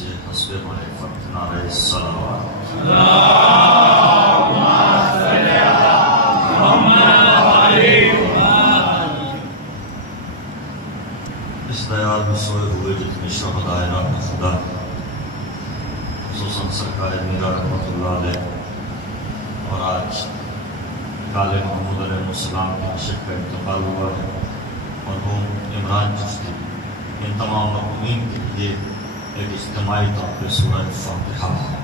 سے حسب معرفت نعرہ صلوات اس دیار میں سوئے ہوئے جتنے شہدائے رحم خدا خصوصاً سرکار میرا رحمۃ اللہ علیہ اور آج کالے محمود علیہ السلام کے عاشق کا انتقال ہوا ہے، مرحوم عمران چشتی، ان تمام مرحومین کے لیے ایک اجتماعی طور پہ سورہ فاتحہ ہے۔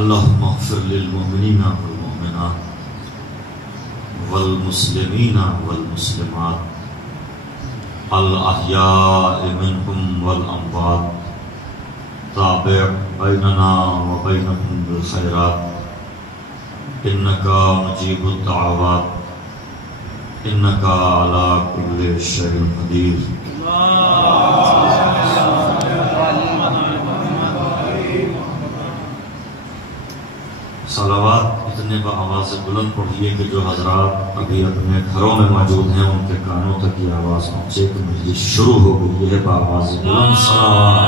اللہم اغفر للمؤمنین والمؤمنات والمسلمین والمسلمات الاحیاء منہم والاموات، تابع بیننا وبینہم بالخیرات، انکا مجیب الدعوات، انکا علی کل شیء قدیر۔ صلوات اتنے بآواز بلند پڑھیے کہ جو حضرات ابھی اپنے گھروں میں موجود ہیں ان کے کانوں تک یہ آواز پہنچے کہ مجلس شروع ہو گئی ہے بآواز بلند صلوات۔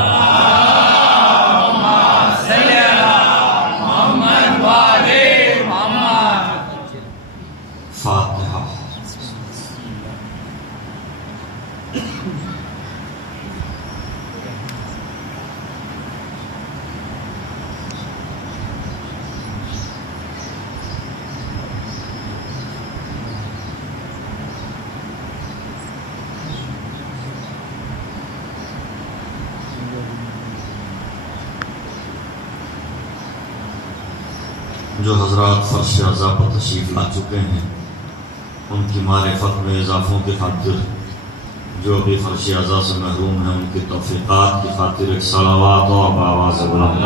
فاتحہ۔ جو حضرات فرش اعضاء پر تشریف لا چکے ہیں ان کی معرفت میں اضافوں کی خاطر، جو ابھی فرش اعضاء سے محروم ہیں ان کی توفیقات کی خاطر ایک صلوات اور بآواز بلند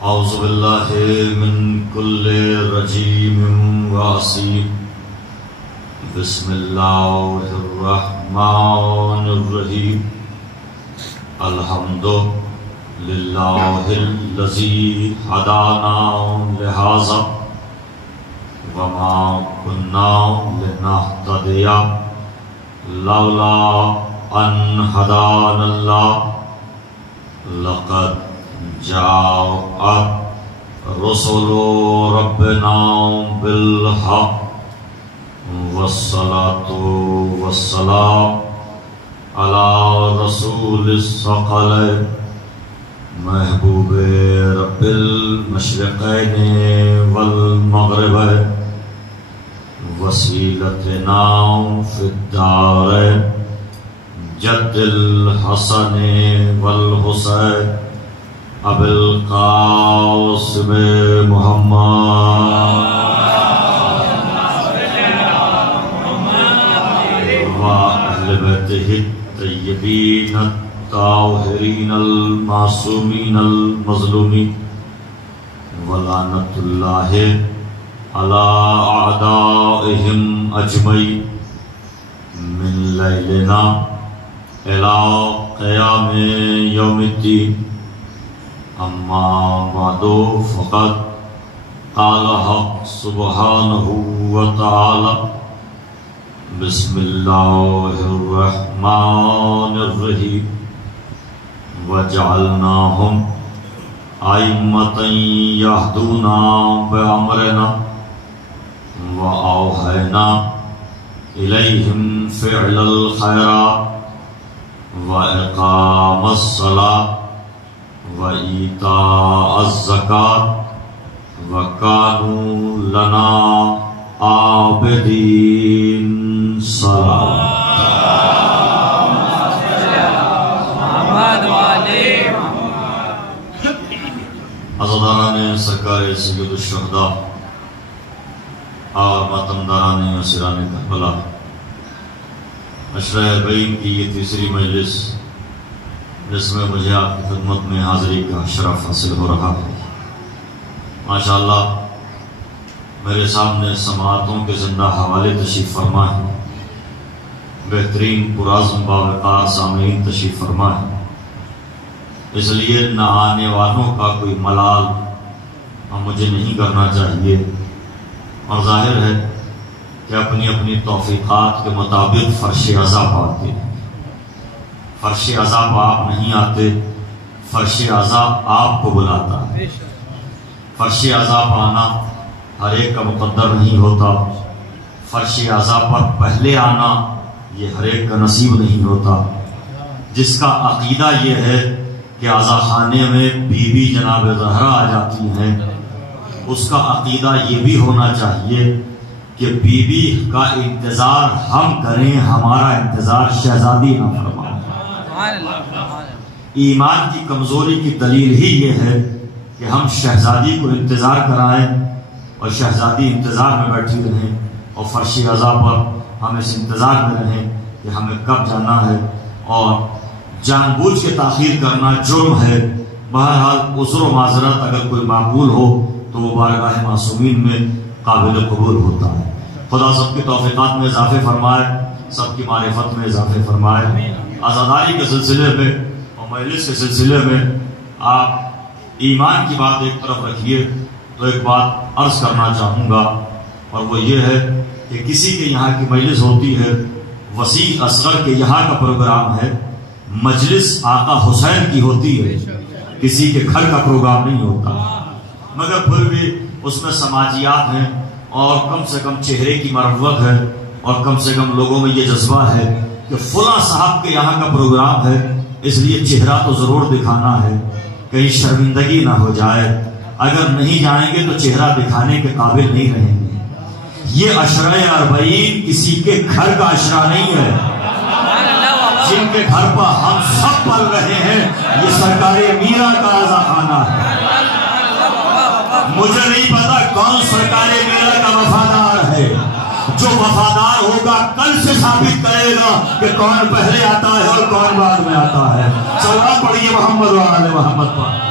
اعوذ باللہ من کل رجیم وعصیم، بسم اللہ الرحمن الرحیم، الحمد للہ الذی ہدانا لہذا وما کنا لنہتدی لولا ان ہدانا اللہ، لقد جاءت رسل ربنا بالحق والصلاة والسلام على رسول الثقلین، محبوب رب المشرقین والمغربین، وسیلتنا فی الدارین، جد الحسن والحسین، ابی القاسم محمد الطیبین الطاہرین المعصومین المظلومین، ولعنۃ اللہ علی اعدائہم اجمعین، من لیلنا الی قیام یوم الدین، اما بعد فقد قال حق سبحانہ وتعالی، بسم اللہ الرحمن الرحیم، وجعلناہم ائمۃ یہدون بامرنا واوحینا الیہم فعل الخیرات واقام الصلاۃ وایتاء الزکاۃ وکانوا لنا عابدین. صلوات. سرکار سید الشہداء اور ماتمداران اسیران کربلا، عشرہ اربعین کی یہ تیسری مجلس جس میں مجھے آپ کی خدمت میں حاضری کا شرف حاصل ہو رہا ہے۔ ماشاءاللہ میرے سامنے سماعتوں کے زندہ حوالے تشریف فرما ہے، بہترین پرعزم باوقار سامعین تشریف فرما ہے، اس لیے نہ آنے والوں کا کوئی ملال مجھے نہیں کرنا چاہیے، اور ظاہر ہے کہ اپنی اپنی توفیقات کے مطابق فرش عزا پاتے ہیں۔ فرش عزا پا آپ نہیں آتے، فرش عزا آپ کو بلاتا ہے۔ فرش عزا پانا ہر ایک کا مقدر نہیں ہوتا، فرش عزا پر پہلے آنا یہ ہر ایک کا نصیب نہیں ہوتا۔ جس کا عقیدہ یہ ہے کہ عزا خانے میں بی بی جناب زہرا آ جاتی ہیں، اس کا عقیدہ یہ بھی ہونا چاہیے کہ بی بی کا انتظار ہم کریں، ہمارا انتظار شہزادی نہ فرمائے۔ ایمان کی کمزوری کی دلیل ہی یہ ہے کہ ہم شہزادی کو انتظار کرائیں اور شہزادی انتظار میں بیٹھی رہیں، اور فرش عزا پر ہم اس انتظار میں رہیں کہ ہمیں کب جانا ہے، اور جان بوجھ کے تاخیر کرنا جرم ہے۔ بہرحال عذر و معذرت اگر کوئی معقول ہو تو وہ بارگاہ معصومین میں قابل قبول ہوتا ہے۔ خدا سب کی توفیقات میں اضافہ فرمائے، سب کی معرفت میں اضافہ فرمائے۔ عزاداری کے سلسلے میں اور مجلس کے سلسلے میں آپ ایمان کی بات ایک طرف رکھیے تو ایک بات عرض کرنا چاہوں گا، اور وہ یہ ہے کہ کسی کے یہاں کی مجلس ہوتی ہے، وسیع اصغر کے یہاں کا پروگرام ہے، مجلس آقا حسین کی ہوتی ہے، کسی کے گھر کا پروگرام نہیں ہوتا، مگر پھر بھی اس میں سماجیات ہیں، اور کم سے کم چہرے کی مروت ہے، اور کم سے کم لوگوں میں یہ جذبہ ہے کہ فلاں صاحب کے یہاں کا پروگرام ہے، اس لیے چہرہ تو ضرور دکھانا ہے، کہیں شرمندگی نہ ہو جائے۔ اگر نہیں جائیں گے تو چہرہ دکھانے کے قابل نہیں رہیں گے۔ یہ عشرہ اربعین کسی کے گھر کا عشرہ نہیں ہے، جن کے گھر پر ہم سب پل رہے ہیں یہ سرکار میرا کا عزا خانہ ہے۔ مجھے نہیں پتا کون سرکار میرا کا وفادار ہے، جو وفادار ہوگا کل سے ثابت کرے گا کہ کون پہلے آتا ہے اور کون بعد میں آتا ہے۔ صلوات پڑھیے محمد و آل محمد پر۔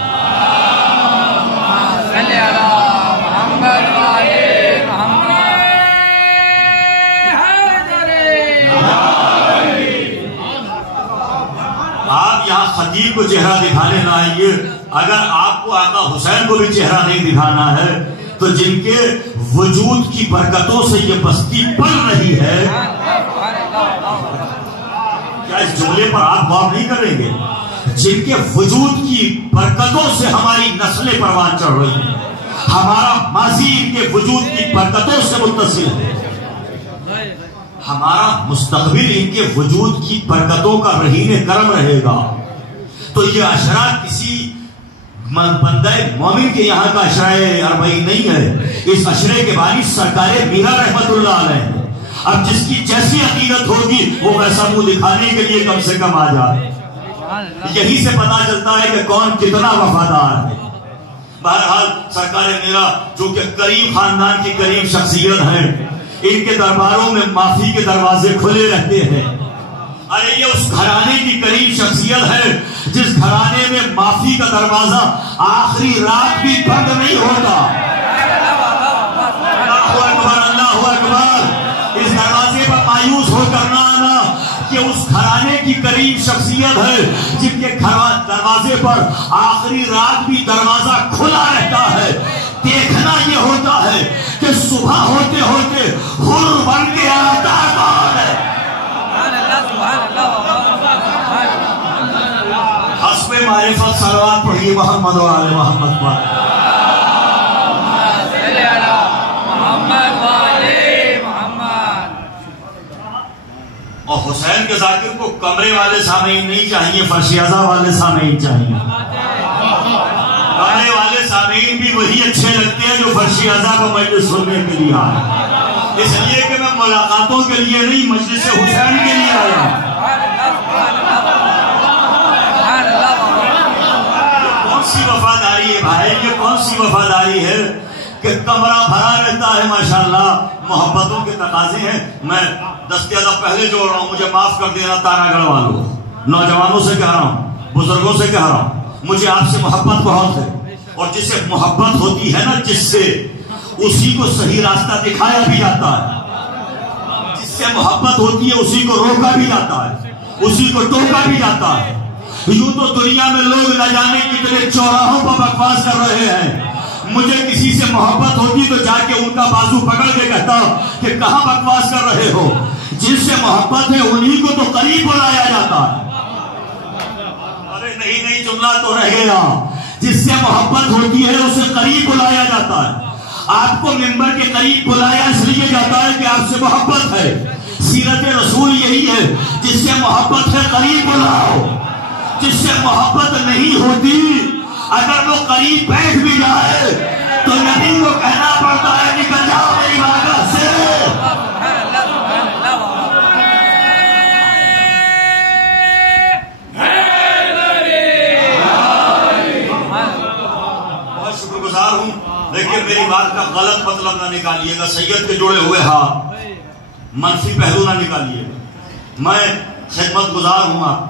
آپ یہاں خطیب کو چہرہ دکھانے نہ آئیے، اگر آپ کو آقا حسین کو بھی چہرہ نہیں دکھانا ہے تو جن کے وجود کی برکتوں سے یہ بستی پل رہی ہے، کیا اس جملے پر آپ غور نہیں کریں گے؟ جن کے وجود کی برکتوں سے ہماری نسلیں پروان چڑھ رہی ہیں، ہمارا ماضی ان کے وجود کی برکتوں سے متصل ہے، ہمارا مستقبل ان کے وجود کی برکتوں کا رہین کرم رہے گا۔ تو یہ عشرہ کسی بندہ مومن کے یہاں کا عشرہ اربعین نہیں ہے، اس عشرے کے بانی سرکار میرا رحمت اللہ علیہ ہے۔ اب جس کی جیسی عقیدت ہوگی وہ ویسا منہ دکھانے کے لیے کم سے کم آ جائے، یہی سے پتا چلتا ہے کہ کون کتنا وفادار ہے۔ بہرحال سرکار میرا جو کہ کریم خاندان کی کریم شخصیت ہے، ان کے درباروں میں معافی کے دروازے کھلے رہتے ہیں۔ ارے یہ اس گھرانے کی کریم شخصیت ہے جس گھرانے میں معافی کا دروازہ آخری رات بھی بند نہیں ہوتا۔ اللہ اکبر، اللہ اکبر۔ اس دروازے پر مایوس ہو کر نہ آنا، کہ اس گھرانے کی کریم شخصیت ہے جن کے دروازے پر آخری رات بھی دروازہ کھلا رہتا ہے۔ دیکھنا یہ ہوتا ہے کہ صبح ہوتے ہوتے حر بن کے آتا کون ہے۔ حسب معرفت صلوات پڑھیے محمد و آل محمد پر۔ اور حسین کے ذاکر کو کمرے والے سامعین نہیں چاہیے، فرش عزا والے سامعین چاہیے۔ کمرے والے سامعین بھی وہی اچھے لگتے ہیں جو فرش عزا کو مجلس سننے کے لیے آئے، اس لیے کہ میں ملاقاتوں کے لیے نہیں، مجلس حسین کے لیے آیا ہوں۔ کون سی وفاداری ہے بھائی، یہ کون سی ایسی وفاداری ہے کہ کمرہ بھرا رہتا ہے ماشاءاللہ. محبتوں کے تقاضے ہیں. میں دستیازہ پہلے جوڑ رہا ہوں, مجھے معاف کر دینا تارا گڑھ والوں, نوجوانوں سے کہہ رہا ہوں, بزرگوں سے کہہ رہا ہوں, مجھے آپ سے محبت بہت ہے. اور جسے محبت ہوتی ہے نا جس سے, اسی کو صحیح راستہ دکھایا بھی جاتا ہے. جس سے محبت ہوتی ہے اسی کو روکا بھی جاتا ہے, اسی کو ٹوکا بھی جاتا ہے. یوں تو دنیا میں لوگ نہ جانے کتنے چوراہوں پر بکواس کر رہے ہیں. مجھے کسی سے محبت ہوتی تو جا کے ان کا بازو پکڑ کے کہتا کہ کہاں بکواس کر رہے ہو. جس سے محبت ہے انہی کو تو قریب بلایا جاتا ہے. ارے نہیں جملہ تو رہ گیا. جس سے محبت ہوتی ہے اسے قریب بلایا جاتا ہے. آپ کو ممبر کے قریب بلایا اس لیے جاتا ہے کہ آپ سے محبت ہے. سیرت رسول یہی ہے, جس سے محبت ہے قریب بلاؤ. جس سے محبت نہیں ہوتی اگر وہ قریب بیٹھ بھی جائے تو نبی کو کہنا پڑتا ہے نکل جاؤ میری بارگاہ سے. بہت شکر گزار ہوں, لیکن میری بات کا غلط مطلب نہ نکالیے گا. سید کے جوڑے ہوئے ہاتھ منفی پہلو نہ نکالیے گا. میں خدمت گزار ہوں,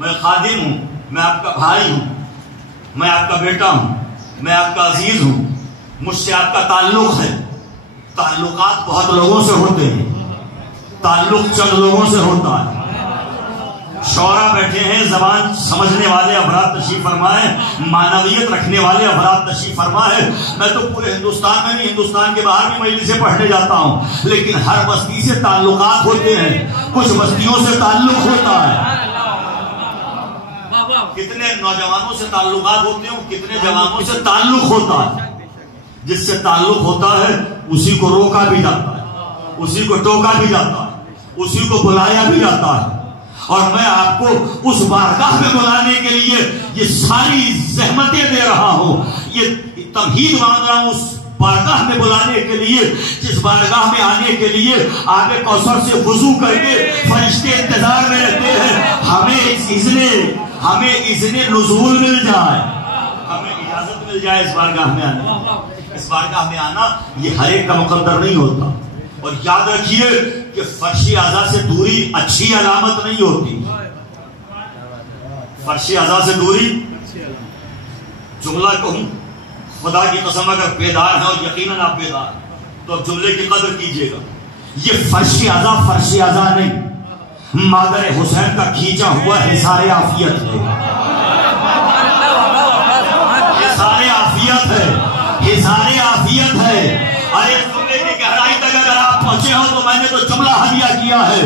میں خادم ہوں, میں آپ کا بھائی ہوں, میں آپ کا بیٹا ہوں, میں آپ کا عزیز ہوں. مجھ سے آپ کا تعلق ہے. تعلقات بہت لوگوں سے ہوتے ہیں, تعلق چند لوگوں سے ہوتا ہے. شعراء بیٹھے ہیں, زبان سمجھنے والے افراد تشریف فرمائے, معنویت رکھنے والے افراد تشریف فرمائے. میں تو پورے ہندوستان میں نہیں, ہندوستان کے باہر بھی مجلسیں پڑھنے جاتا ہوں, لیکن ہر بستی سے تعلقات ہوتے ہیں. کچھ بستیوں سے تعلق ہوتا ہے. کتنے نوجوانوں سے تعلقات ہوتے ہیں, کتنے جوانوں سے تعلق ہوتا ہے. جس سے تعلق ہوتا ہے اسی کو روکا بھی جاتا ہے, اسی کو ٹوکا بھی جاتا ہے, اسی کو بلایا بھی جاتا ہے. اور میں آپ کو اس بارگاہ میں بلانے کے لیے یہ ساری زحمتیں دے رہا ہوں, یہ تمہید مانگ رہا ہوں اس بارگاہ میں بلانے کے لیے, جس بارگاہ میں آنے کے لیے آب کوثر سے وضو کر کے فرشتے انتظار میں رہتے ہیں. ہمیں اذن نزول مل جائے, ہمیں اجازت مل جائے اس بارگاہ میں آنے. اس بارگاہ میں آنا یہ ہر ایک کا مقدر نہیں ہوتا. اور یاد رکھیے کہ فرش اعضاء سے دوری اچھی علامت نہیں ہوتی. فرش اعضاء سے دوری, جملہ کہوں خدا کی قسم اگر بیدار ہے اور یقیناً آپ بیدار ہیں تو اب جملے کی قدر کیجئے گا. یہ فرش اعضاء نہیں, مادر حسین کا کھینچا ہوا حصار عافیت ہے. حصار عافیت ہے, حصار عافیت ہے. ارے جملے کی گہرائی تک اگر آپ پہنچے ہو تو میں نے تو جملہ ہدیہ کیا ہے.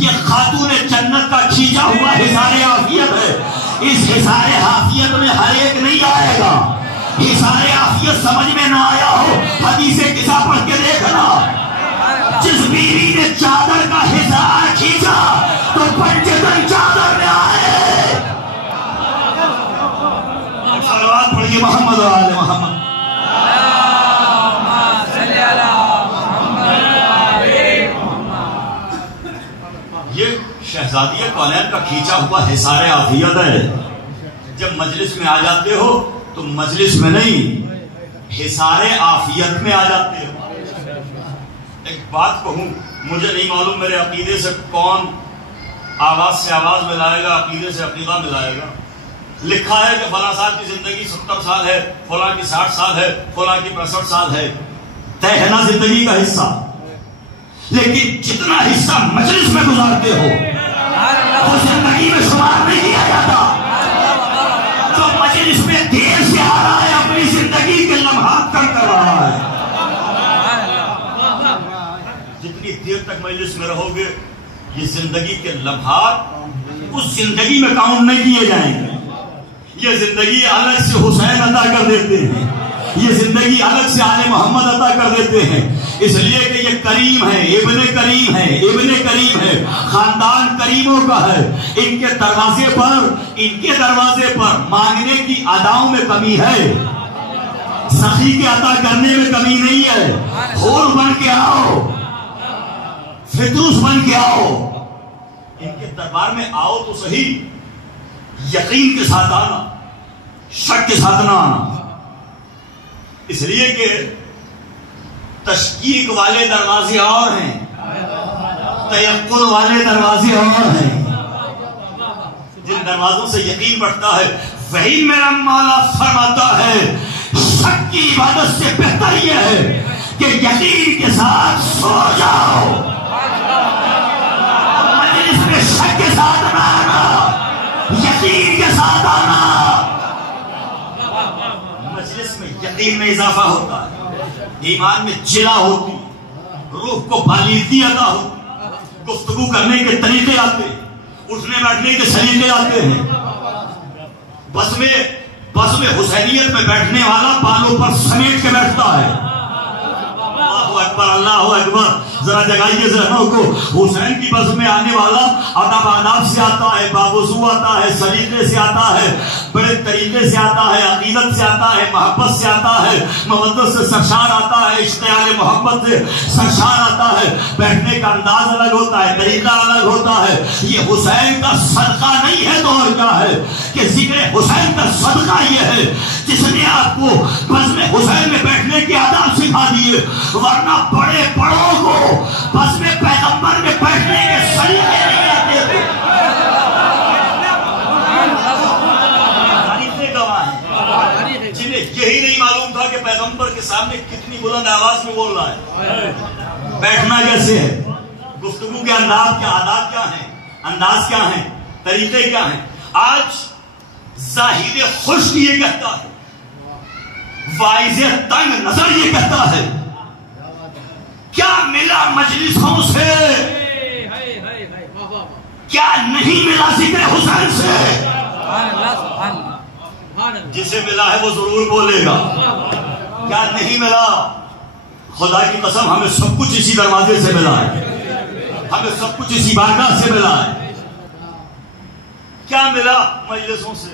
یہ خاتون جنت کا کھینچا ہوا حصار عافیت ہے. اس حصار عافیت میں ہر ایک نہیں آئے گا. حصار عافیت سمجھ میں نہ آیا ہو, حدیث قصہ پڑھ کے دیکھنا. جس بیوی نے چادر کا حصار کھینچا تو پنجتن چادر میں آئے. صلوات پڑھیے محمد و آل محمد. یہ شہزادیہ کونین کا کھینچا ہوا حصار عافیت ہے. جب مجلس میں آ جاتے ہو تو مجلس میں نہیں, حصار عافیت میں آ جاتے ہو. ایک بات کہوں, مجھے نہیں معلوم میرے عقیدے سے کون آواز سے آواز ملائے گا, عقیدے سے عقیدہ ملائے گا. لکھا ہے کہ فلاں صاحب کی زندگی 70 سال ہے, فلاں کی 60 سال ہے, فلاں کی 65 سال ہے. طے ہے نا زندگی کا حصہ, لیکن جتنا حصہ مجلس میں گزارتے ہو وہ زندگی میں شمار نہیں کیا جاتا. جو مجلس میں دیر سے آ رہا ہے اپنی زندگی کے لمحات کم کر رہا ہے. جتنی دیر تک مجلس میں رہو گے یہ زندگی کے لمحات اس زندگی میں کاؤنٹ نہیں کیے جائیں گے. یہ زندگی الگ سے حسین عطا کر دیتے ہیں, یہ زندگی الگ سے آل محمد عطا کر دیتے ہیں, اس لیے کہ یہ کریم ہے, ابن کریم ہے, ابن کریم ہے, خاندان کریموں کا ہے. ان کے دروازے پر مانگنے کی اداؤں میں کمی ہے, سخی کے عطا کرنے میں کمی نہیں ہے. حور بن کے آؤ, فردوس بن کے آؤ, ان کے دربار میں آؤ تو صحیح, یقین کے ساتھ آنا, شک کے ساتھ نہ آنا. اس لیے کہ تشکیک والے دروازے اور ہیں، تیقن والے دروازے اور ہیں۔ جن دروازوں سے یقین بڑھتا ہے، وہی میرا مولا فرماتا ہے شک کی عبادت سے بہتر یہ ہے کہ یقین کے ساتھ سو جاؤ، مجلس میں شک کے ساتھ نہ آنا، یقین کے ساتھ آنا۔ مجلس میں یقین میں اضافہ ہوتا ہے، ایمان میں جلا ہوتی، روح کو بالیدگی عطا ہوتی، گفتگو کرنے کے طریقے آتے، اٹھنے بیٹھنے کے سلیقے آتے ہیں۔ بس میں حسینیت میں بیٹھنے والا بالوں پر سمیٹ کے بیٹھتا ہے۔ اللہ اکبر، اللہ اکبر، ذرا جگائیے ذہنوں کو۔ حسین کی بس میں آنے والا ادب آداب سے آتا ہے، باوضو آتا ہے، سلیقے سے آتا ہے، بڑے طریقے سے آتا ہے، عقیدت سے آتا ہے، محبت سے آتا ہے، مودت سے سرشار آتا ہے، اشتعال محبت سے سرشار آتا ہے۔ بیٹھنے کا انداز الگ ہوتا ہے، طریقہ الگ ہوتا ہے۔ یہ حسین کا صدقہ نہیں ہے تو اور کیا ہے کہ ذکر حسین کا صدقہ یہ ہے جس نے آپ کو بزم حسین میں بیٹھنے کے آداب سکھا دیے، ورنہ بڑے بڑوں کو بزم پیغمبر میں بیٹھنے کے سلیقے نہیں آتے تھے۔ تاریخیں گواہ ہیں جنہیں یہی نہیں معلوم تھا کہ پیغمبر کے سامنے کتنی بلند آواز میں بول رہا ہے، بیٹھنا کیسے ہے، گفتگو کے انداز کیا، آداب کیا ہیں، انداز کیا ہیں، طریقے کیا ہیں۔ آج زاہد خشک یہ کہتا ہے، واعظ تنگ نظر یہ کہتا ہے، کیا ملا مجلسوں سے، کیا نہیں ملا ذکر حسین سے۔ جسے ملا ہے وہ ضرور بولے گا، کیا نہیں ملا۔ خدا کی قسم ہمیں سب کچھ اسی دروازے سے ملا ہے، ہمیں سب کچھ اسی بارگاہ سے ملا ہے۔ کیا ملا مجلسوں سے؟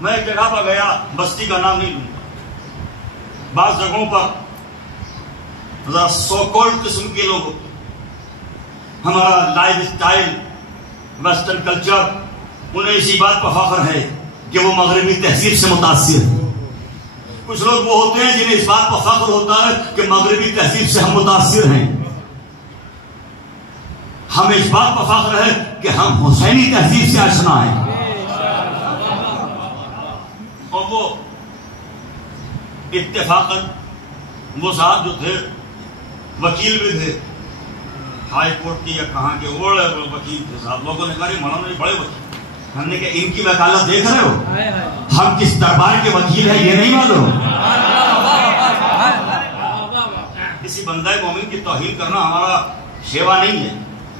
میں ایک جگہ پر گیا، بستی کا نام نہیں لوں گا، بعض جگہوں پر سو کولڈ قسم کے لوگ ہوتے، ہمارا لائف اسٹائل، ویسٹرن کلچر، انہیں اسی بات پر فخر ہے کہ وہ مغربی تہذیب سے متاثر ہیں۔ کچھ لوگ وہ ہوتے ہیں جنہیں اس بات پر فخر ہوتا ہے کہ مغربی تہذیب سے ہم متاثر ہیں۔ ہمیں اس بات پر فخر ہے کہ ہم حسینی تہذیب سے آشنا ہیں۔ اور وہ اتفاقاً وہ صاحب جو تھے وکیل بھی تھے، ہائی کورٹ کی یا کہاں کے بڑے وکیل تھے صاحب۔ لوگوں نے کہا مولانا جی بڑے وکیل، ہم نے کہا ان کی وکالت دیکھ رہے ہو، ہم کس دربار کے وکیل ہیں یہ نہیں معلوم۔ کسی بندہ مومن کی توہین کرنا ہمارا شیوا نہیں ہے،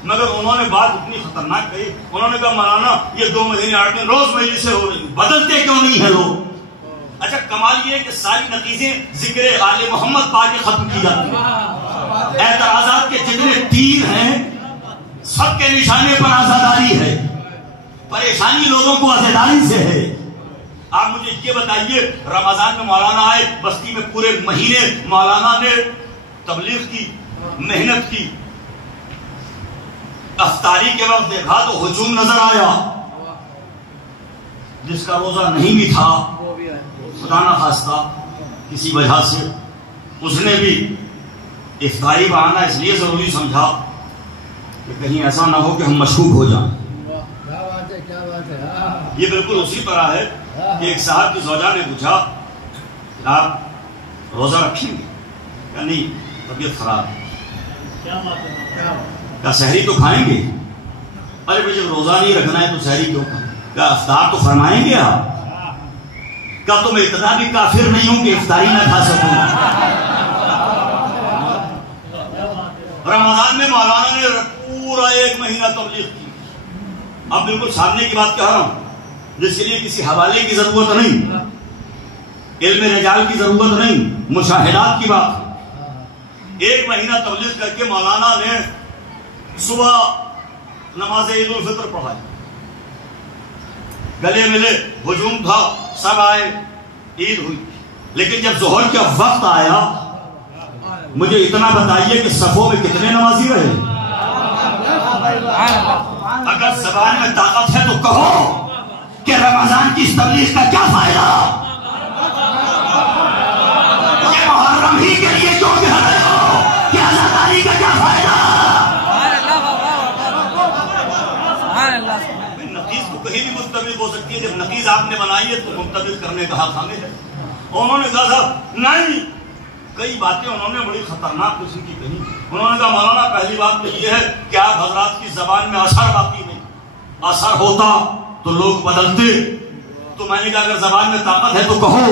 مگر انہوں نے بات اتنی خطرناک کہی۔ انہوں نے کہا مولانا یہ 2 مہینے 8 دن روز مجلسیں ہو رہی، بدلتے کیوں نہیں ہیں لوگ؟ اچھا کمال یہ ہے کہ ساری نتیجیں ذکر آل محمد پا کے ختم کی جاتی ہیں۔ اعتراضات کے جتنے تیر ہیں سب کے نشانے پر عزاداری ہے، پریشانی لوگوں کو عزاداری سے ہے۔ آپ مجھے یہ بتائیے، رمضان میں مولانا آئے بستی میں، پورے مہینے مولانا نے تبلیغ کی، محنت کی، افطاری کے وقت دیکھا تو ہجوم نظر آیا۔ جس کا روزہ نہیں بھی تھا خدا نہ خواستہ کسی وجہ سے، اس نے بھی افطاری بہانا اس لیے ضروری سمجھا کہ کہیں ایسا نہ ہو کہ ہم مشکوک ہو جائیں۔ یہ بالکل اسی طرح ہے کہ ایک صاحب کی زوجہ نے پوچھا آپ روزہ رکھیں گے؟ یا نہیں، طبیعت خراب ہے۔ کیا سحری تو کھائیں گے؟ ارے بھائی جب روزہ نہیں رکھنا ہے تو سحری کیوں کھائیں؟ کیا افطار تو فرمائیں گے آپ؟ کیا تم اتنا بھی کافر نہیں ہوں کہ افطاری نہ کھا سکوں؟ رمضان میں مولانا نے پورا 1 مہینہ تبلیغ کی۔ اب بالکل سامنے کی بات کہہ رہا ہوں، جس کے لیے کسی حوالے کی ضرورت نہیں، علم رجال کی ضرورت نہیں، مشاہدات کی بات۔ 1 مہینہ تبلیغ کر کے مولانا نے صبح نماز عید الفطر پڑھائی، گلے ملے، ہجوم تھا، سب آئے، عید ہوئی۔ لیکن جب ظہر کا وقت آیا، مجھے اتنا بتائیے کہ صفوں میں کتنے نمازی رہے؟ اگر زبان میں طاقت ہے تو کہو کہ رمضان کی اس تبلیغ کا کیا فائدہ؟ کہ محرم ہی کے لیے کیوں کہہ رہے ہو کہ آزاداری کا کیا فائدہ؟ نقیض تو کہیں بھی مستبد ہو سکتی ہے، جب نقیض آپ نے بنائی ہے تو مستبد کرنے کا حق ہمیں ہے۔ انہوں نے کہا تھا نہیں، کئی باتیں انہوں نے بڑی خطرناک قسم کی کہی۔ انہوں نے کہا مولانا پہلی بات تو یہ ہے کہ آپ حضرات کی زبان میں اثر باقی نہیں، اثر ہوتا تو لوگ بدلتے۔ تو میں نے کہا اگر زبان میں طاقت ہے تو کہو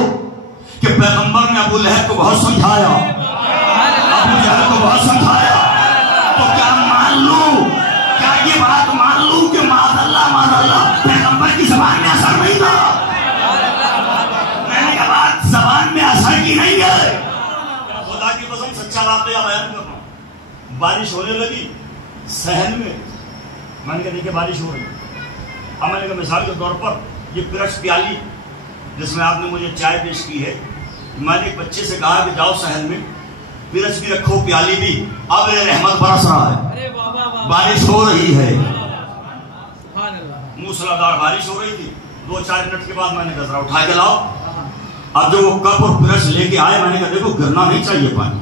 کہ پیغمبر نے ابو لہب کو بہت سمجھایا، ابو جہل کو بہت سمجھایا، تو کیا مان لوں، کیا یہ بات مان لوں کہ معاذ اللہ پیغمبر کی زبان میں اثر نہیں تھا؟ میں نے کہا بات زبان میں اثر کی نہیں ہے۔ خدا کی قسم سچا واقعہ بیان کر رہا ہوں۔ بارش ہونے لگی صحن میں نے کہا دیکھیں بارش ہو رہی ہے۔ اب میں نے کہا مثال کے طور پر یہ برش پیالی جس میں آپ نے مجھے چائے پیش کی ہے، میں نے ایک بچے سے کہا کہ جاؤ صحن میں برش بھی رکھو پیالی بھی، اب رحمت برس رہا ہے، بارش ہو رہی ہے، موسلادھار بارش ہو رہی تھی۔ 2-4 منٹ کے بعد میں نے کہا ذرا اٹھا کے لاؤ۔ اب جو وہ کپ اور برش لے کے آئے میں نے کہا دیکھو گرنا نہیں چاہیے پانی۔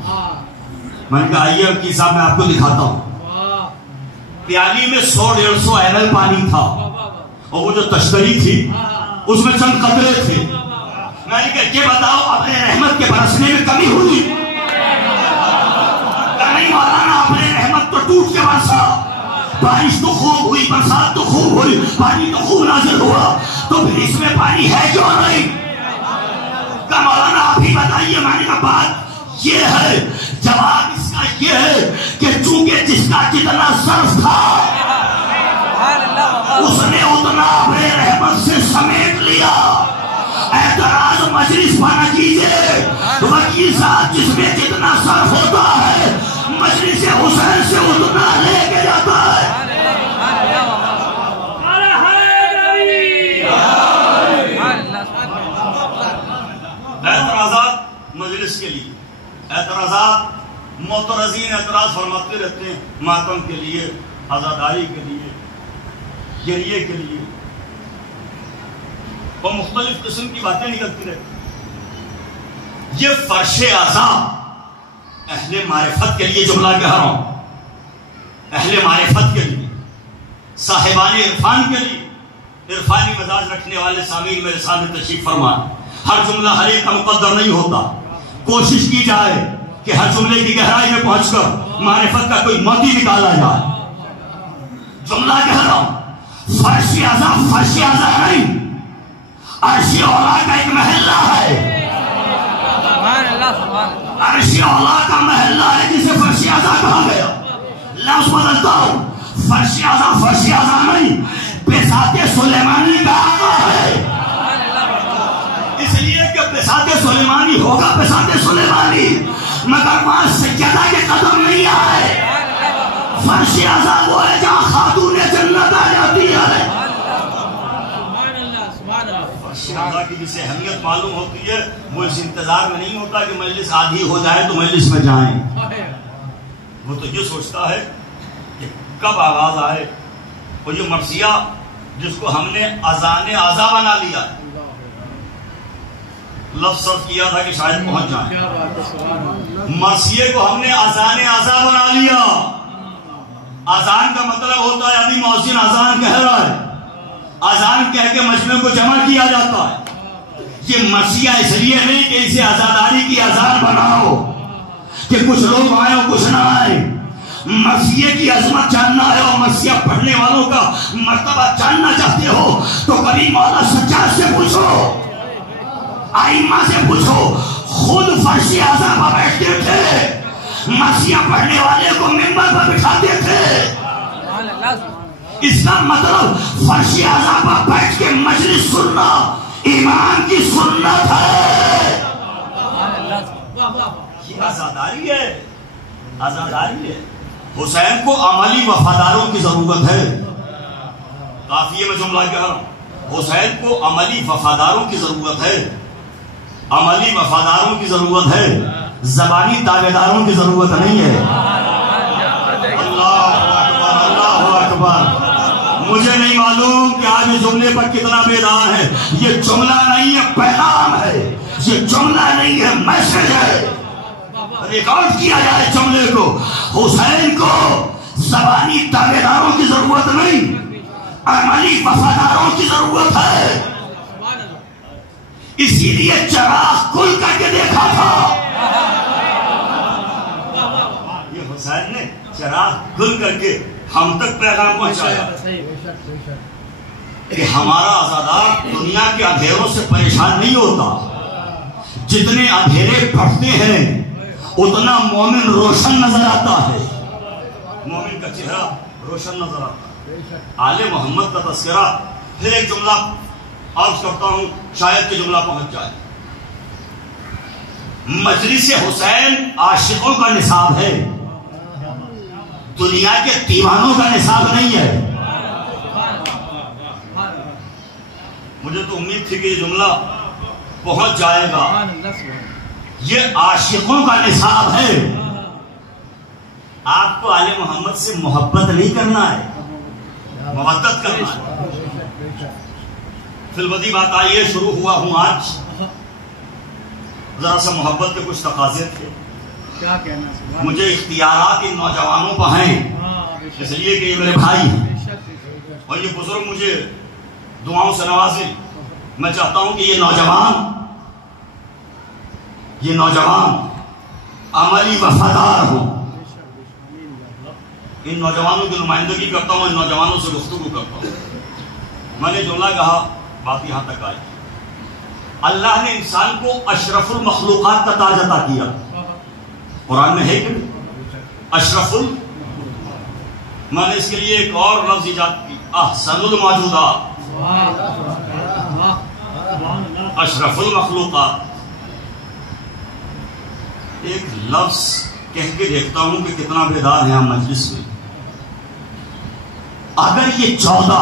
میں نے کہا آئیے اب کی صاحب میں آپ کو دکھاتا ہوں۔ پیالی میں 100-150 ml پانی تھا اور وہ جو تشتری تھی اس میں چند قطرے تھے۔ میں نے کہا یہ بتاؤ اپنے رحمت کے برسنے میں کمی ہوئی؟ نہیں مولانا اپنے رحمت تو ٹوٹ کے برسا، بارش تو خوب ہوئی، برسات تو خوب ہوئی، پانی تو خوب نازل ہوا، تو پھر اس میں پانی ہے کیوں نہیں؟ کہ مولانا آپ ہی بتائیے۔ میں نے کہا بات یہ ہے، جواب اس کا یہ ہے کہ چونکہ جس کا جتنا صرف تھا اس نے اتنا اپنے رحمت سے سمیٹ لیا۔ اعتراض مجلس پر نہ کیجئے، وکیل صاحب جس میں جتنا صرف ہوتا ہے مجلس حسین سے اتنا لے کے جاتا ہے۔ اعتراضات مجلس کے لیے، اعتراضات معترضین اعتراض فرماتے رہتے ہیں، ماتم کے لیے، آزاداری کے لیے، گریے کے لیے، اور مختلف قسم کی باتیں نکلتی رہتی۔ یہ فرش عذاب اہل معرفت کے لیے جملہ کہہ رہا ہوں، اہل معرفت کے لیے، صاحبان عرفان کے لیے، عرفانی مزاج رکھنے والے سامعین میرے سامنے تشریف فرمائیں۔ ہر جملہ ہر ایک کا مقدر نہیں ہوتا، کوشش کی جائے کہ ہر جملے کی گہرائی میں پہنچ کر معرفت کا کوئی موتی نکالا جائے۔ جملہ کہہ رہا ہوں، فرش عذاب نہیں، عرش اولا کا ایک محلہ ہے، عرش اولا کا محلہ ہے جسے فرش عذاب کہا گیا۔ لفظ بدلتا ہوں، فرش عذاب نہیں، بساط سلیمانی کا آقا ہے، اس لیے کہ بساط سلیمانی ہوگا بساط سلیمانی، مگر وہاں سیدہ کے قدم نہیں آئے۔ فرش عذاب وہ ہے جہاں خاتون جنت آ جاتی ہے۔ فرش عذاب کی جسے اہمیت معلوم ہوتی ہے وہ اس انتظار میں نہیں ہوتا کہ مجلس آدھی ہو جائے تو مجلس میں جائیں، وہ تو یہ سوچتا ہے کہ کب آواز آئے۔ اور یہ مرثیہ جس کو ہم نے اذان عزا بنا لیا، لفظ صرف کیا تھا کہ شاید پہنچ جائیں، مرثیے کو ہم نے اذان عزا بنا لیا۔ اذان کا مطلب ہوتا ہے ابھی مؤذن اذان کہہ رہا ہے، اذان کہہ کے مجمع کو جمع کیا جاتا ہے۔ یہ مرثیہ اس لیے نہیں کہ اسے آزاداری کی اذان بناؤ کہ کچھ لوگ آئے اور کچھ نہ آئے۔ مرثیے کی عظمت جاننا ہے اور مرثیہ پڑھنے والوں کا مرتبہ جاننا چاہتے ہو تو کبھی مولا سجاد سے پوچھو، ائمہ سے پوچھو، خود فرش عزا پر بیٹھتے تھے، مرثیہ پڑھنے والے کو منبر پر بٹھاتے تھے۔ اس کا مطلب فرش عزا پر بیٹھ کے مجلس سننا ایمان کی سنت ہے۔ یہ آزاداری ہے، آزاداری ہے۔ حسین کو عملی وفاداروں کی ضرورت ہے، کافی ہے میں جملہ کہہ رہا ہوں، حسین کو عملی وفاداروں کی ضرورت ہے، عملی وفاداروں کی ضرورت ہے، زبانی تابعداروں کی ضرورت نہیں ہے۔ اللہ اکبر، اللہ اکبر، مجھے نہیں معلوم کہ آج اس جملے پر کتنا بیدار ہے. یہ جملہ نہیں ہے، پیغام ہے. یہ جملہ نہیں ہے، میسج ہے. ریکارڈ کیا جائے جملے کو. حسین کو زبانی تابعداروں کی ضرورت نہیں، عملی وفاداروں کی ضرورت ہے. اسی لیے چراغ کھل کر کے دیکھا تھا. یہ حسین نے چراغ کھل کر کے ہم تک پیغام پہنچایا کہ ہمارا عزادار دنیا کے اندھیروں سے پریشان نہیں ہوتا. جتنے اندھیرے بڑھتے ہیں اتنا مومن روشن نظر آتا ہے. مومن کا چہرہ روشن نظر آتا ہے. آل محمد کا تذکرہ. پھر ایک جملہ عرض کرتا ہوں، شاید کہ جملہ پہنچ جائے. مجلس حسین عاشقوں کا نصاب ہے، دنیا کے دیوانوں کا نصاب نہیں ہے. مجھے تو امید تھی کہ یہ جملہ پہنچ جائے گا. یہ عاشقوں کا نصاب ہے. آپ کو آل محمد سے محبت نہیں کرنا ہے، مودت کرنا ہے. فی البدی بات آئیے، شروع ہوا ہوں آج. ذرا سا محبت کے کچھ تقاضے تھے. مجھے اختیارات ان نوجوانوں پر ہیں، اس لیے کہ یہ میرے بھائی ہیں اور یہ بزرگ مجھے دعاؤں سے نوازیں. میں چاہتا ہوں کہ یہ نوجوان عملی وفادار ہوں. ان نوجوانوں کی نمائندگی کرتا ہوں، ان نوجوانوں سے گفتگو کرتا ہوں. میں نے جملہ کہا، بات یہاں تک آئی. اللہ نے انسان کو اشرف المخلوقات کا تاج عطا کیا. قرآن میں ہے کہ اشرف میں نے اس کے لیے ایک اور لفظ ایجاد کی، احسن الموجودات، اشرف المخلوقات. ایک لفظ کہہ کے دیکھتا ہوں کہ کتنا بیدار ہے ہم مجلس میں. اگر یہ 14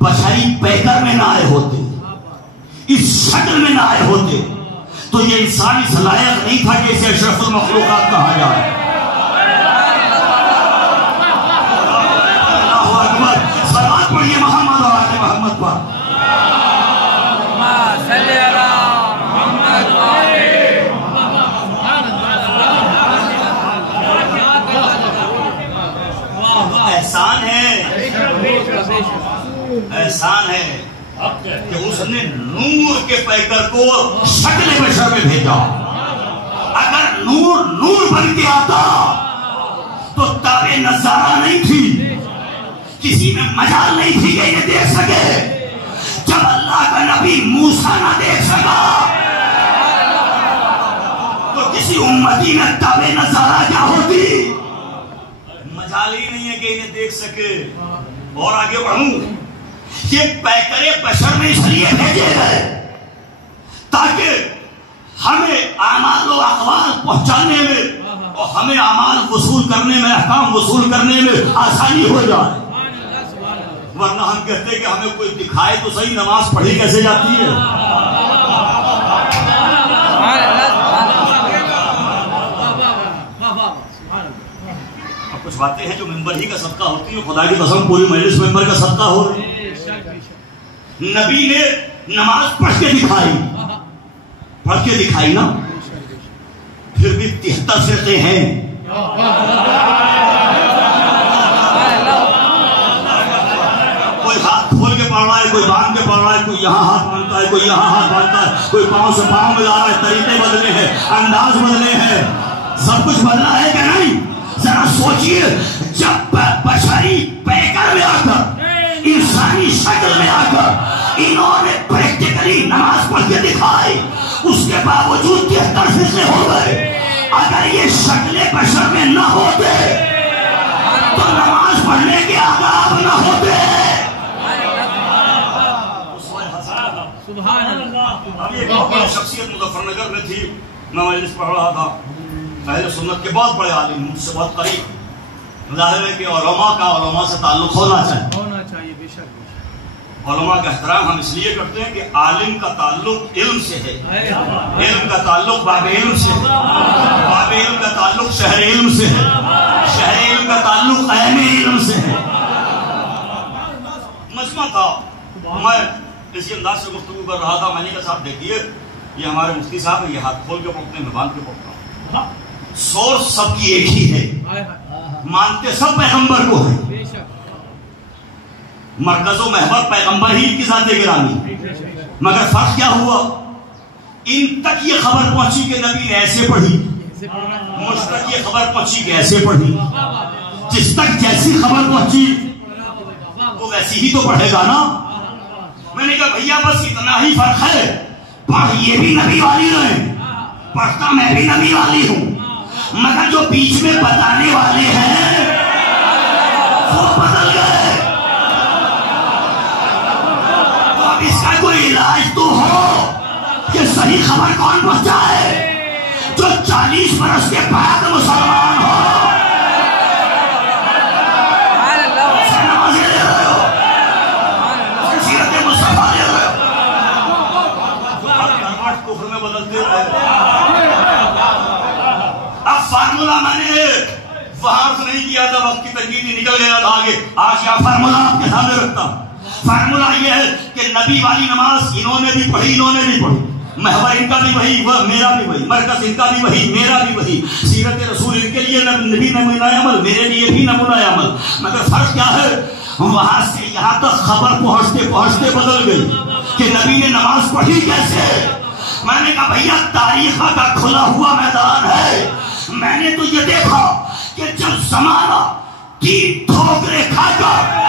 بشری پیکر میں نہ آئے ہوتے، اس شکل میں نہ آئے ہوتے، تو یہ انسان اس لائق نہیں تھا کہ اسے اشرف المخلوقات کہا جائے. اللہ اکبر. صلوات پڑھیے محمد اور آل محمد پر. احسان ہے کہ اس نے نور کے پیکر کو شکل بشر میں بھیجا. اگر نور بن کے آتا تو تابع نظارہ نہیں تھی، کسی میں مجال نہیں تھی کہ یہ دیکھ سکے. جب اللہ کا نبی موسیٰ نہ دیکھ سکا تو کسی امتی میں تابع نظارہ کیا ہوتی؟ مجال ہی نہیں ہے کہ انہیں دیکھ سکے. اور آگے بڑھوں، یہ پیکرے بشر میں اس لیے بھیجے گئے تاکہ ہمیں اعمال و اقوال پہنچانے میں اور ہمیں اعمال وصول کرنے میں، احکام وصول کرنے میں آسانی ہو جائے. ورنہ ہم کہتے ہیں کہ ہمیں کوئی دکھائے تو صحیح نماز پڑھی کیسے جاتی ہے. اب کچھ باتیں ہیں جو ممبر ہی کا صدقہ ہوتی ہیں. خدا کی قسم پوری مجلس ممبر کا صدقہ ہو رہی ہے. نبی نے نماز پڑھ کے دکھائی نا. پھر بھی 73 فرقے ہیں. کوئی ہاتھ کھول کے پڑھ رہا ہے، کوئی باندھ کے پڑھ رہا ہے، کوئی یہاں ہاتھ باندھتا ہے، کوئی یہاں ہاتھ باندھتا ہے، کوئی پاؤں سے پاؤں ملا رہا ہے. طریقے بدلے ہیں، انداز بدلے ہیں، سب کچھ بدلا ہے کہ نہیں؟ ذرا سوچئے، جب بشری پیکر میں آ کر، انسانی شکل میں آ کر انہوں نے پریکٹیکلی نماز پڑھ کے دکھائی، اس کے باوجود 73 فرقے ہو گئے. اگر یہ شکل بشر میں نہ ہوتے تو نماز پڑھنے کے آداب نہ ہوتے. ابھی ایک اور شخصیت مظفر نگر میں تھی، میں مجلس پڑھ رہا تھا. اہل سنت کے بہت بڑے عالم، مجھ سے بہت قریب. ظاہر ہے کہ علماء سے تعلق ہونا چاہیے. علماء کا احترام ہم اس لیے کرتے ہیں کہ عالم کا تعلق علم سے ہے، علم کا تعلق باب علم سے ہے، باب علم کا تعلق شہر علم سے ہے، شہر علم کا تعلق عین علم سے ہے. کرشمہ تھا. میں اسی انداز سے گفتگو کر رہا تھا. میں نے کہا صاحب دیکھیے یہ ہمارے مفتی صاحب یہ ہاتھ کھول کے پڑھتے ہیں, میں باندھ کے پڑھتا ہوں. سورس سب کی ایک ہی ہے, مانتے سب پیغمبر کو ہیں, مرکز و محور پیغمبر ہی کی ذات گرامی. مگر فرق کیا ہوا, ان تک یہ خبر پہنچی کہ نبی نے ایسے پڑھی, مجھ تک یہ خبر پہنچی کہ ایسے پڑھی. جس تک جیسی خبر پہنچی وہ ویسی ہی تو پڑھے گا نا. میں نے کہا بھیا بس اتنا ہی فرق ہے, پڑھ یہ بھی نبی والی رہے, پڑھتا میں بھی نبی والی ہوں, مگر جو بیچ میں بتانے والے ہیں وہ بدل گئے. تو اب اس کا کوئی علاج تو ہو کہ صحیح خبر کون پہنچائے, جو 40 برس کے بعد مسلمان ہو. نمازیں لے رہے ہو, سیرت مصطفیٰ لے رہے ہو, کفر میں بدلتے رہے. اب فارمولا میں نے وہاں نہیں کیا تھا, وقت کی تنقید نکل گیا تھا آگے. آج یہ فارمولا آپ کے سامنے رکھتا ہوں. فارمولا یہ ہے کہ نبی والی نماز انہوں نے بھی پڑھی, انہوں نے بھی پڑھی, محور ان کا بھی وہی, وہ میرا بھی وہی, مرکز ان کا بھی وہی, میرا بھی وہی, سیرت رسول ان کے لیے نبی نمونہ عمل, میرے لیے بھی نمونہ عمل. مگر فرق کیا ہے, وہاں سے یہاں تک خبر پہنچتے پہنچتے بدل گئی کہ نبی نے نماز پڑھی کیسے. میں نے کہا بھیا تاریخ کا کھلا ہوا میدان ہے. میں نے تو یہ دیکھا کہ جب زمانہ کی ٹھوکریں کھا کر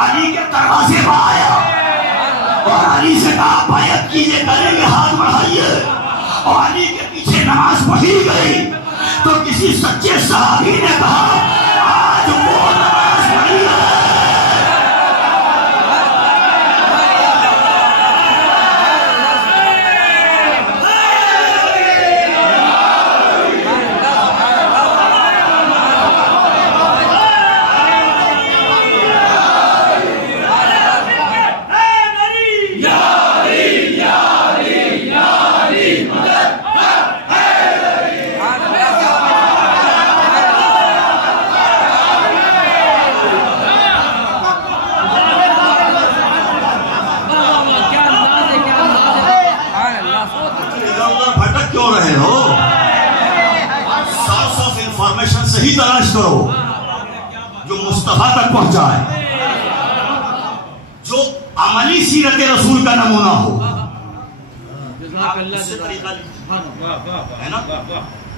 علی کے دروازے پر آیا اور علی سے کہا بیعت کیجئے, کریں گے, ہاتھ بڑھائیے, اور علی کے پیچھے نماز پڑھی گئی. تو کسی سچے صحابی نے کہا آج وہ نماز پڑھی ہے. صحیح تلاش کرو جو مصطفیٰ تک پہنچائے, جو عملی سیرت رسول کا نمونہ ہو. ہے نا,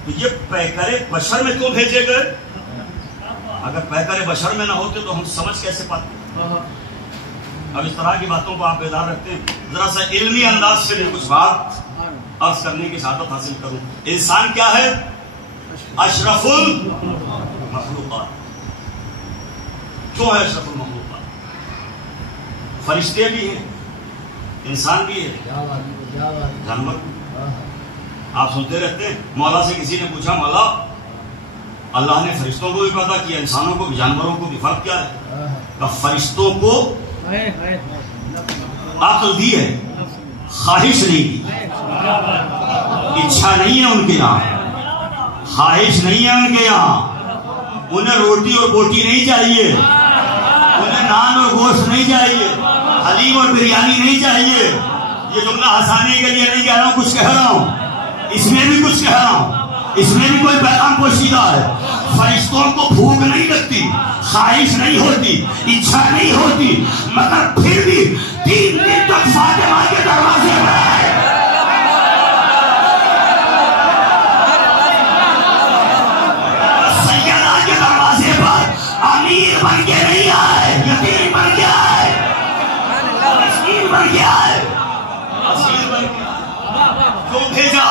تو یہ پیکر بشر میں کیوں بھیجے گئے؟ اگر پیکر بشر میں نہ ہوتے تو ہم سمجھ کیسے پاتے؟ اب اس طرح کی باتوں کو آپ بیدار رکھتے ہیں. ذرا سا علمی انداز سے کچھ بات عرض کرنے کی سعادت حاصل کروں. انسان کیا ہے؟ اشرف المخلوقات. کیوں ہے اشرف المخلوقات؟ فرشتے بھی ہیں, انسان بھی ہے, جانور. آپ سنتے رہتے ہیں, مولا سے کسی نے پوچھا مولا اللہ نے فرشتوں کو بھی پیدا کیا, انسانوں کو بھی, جانوروں کو بھی, فرق کیا ہے؟ کہ فرشتوں کو عقل دی ہے, خواہش نہیں دی, اچھا نہیں ہے ان کے یہاں, خواہش نہیں ہے ان کے یہاں, انہیں روٹی اور بوٹی نہیں چاہیے, انہیں نان اور گوشت نہیں چاہیے, حلیم اور بریانی نہیں چاہیے. یہ جملہ ہنسانے کے لیے نہیں کہہ رہا ہوں, کچھ کہہ رہا ہوں, اس میں بھی کچھ کہہ رہا ہوں, اس میں بھی کوئی پیغام پوشیدہ ہے. فرشتوں کو بھوک نہیں لگتی, خواہش نہیں ہوتی, اچھا نہیں ہوتی, مگر پھر بھی 3 دن تک فاطمہ کے دروازے پر آئے. سیدہ کے دروازے پر امیر بن کے نہیں آئے, یتیم بن کے آئے, مسکین بن کے آئے. کیوں بھیجا؟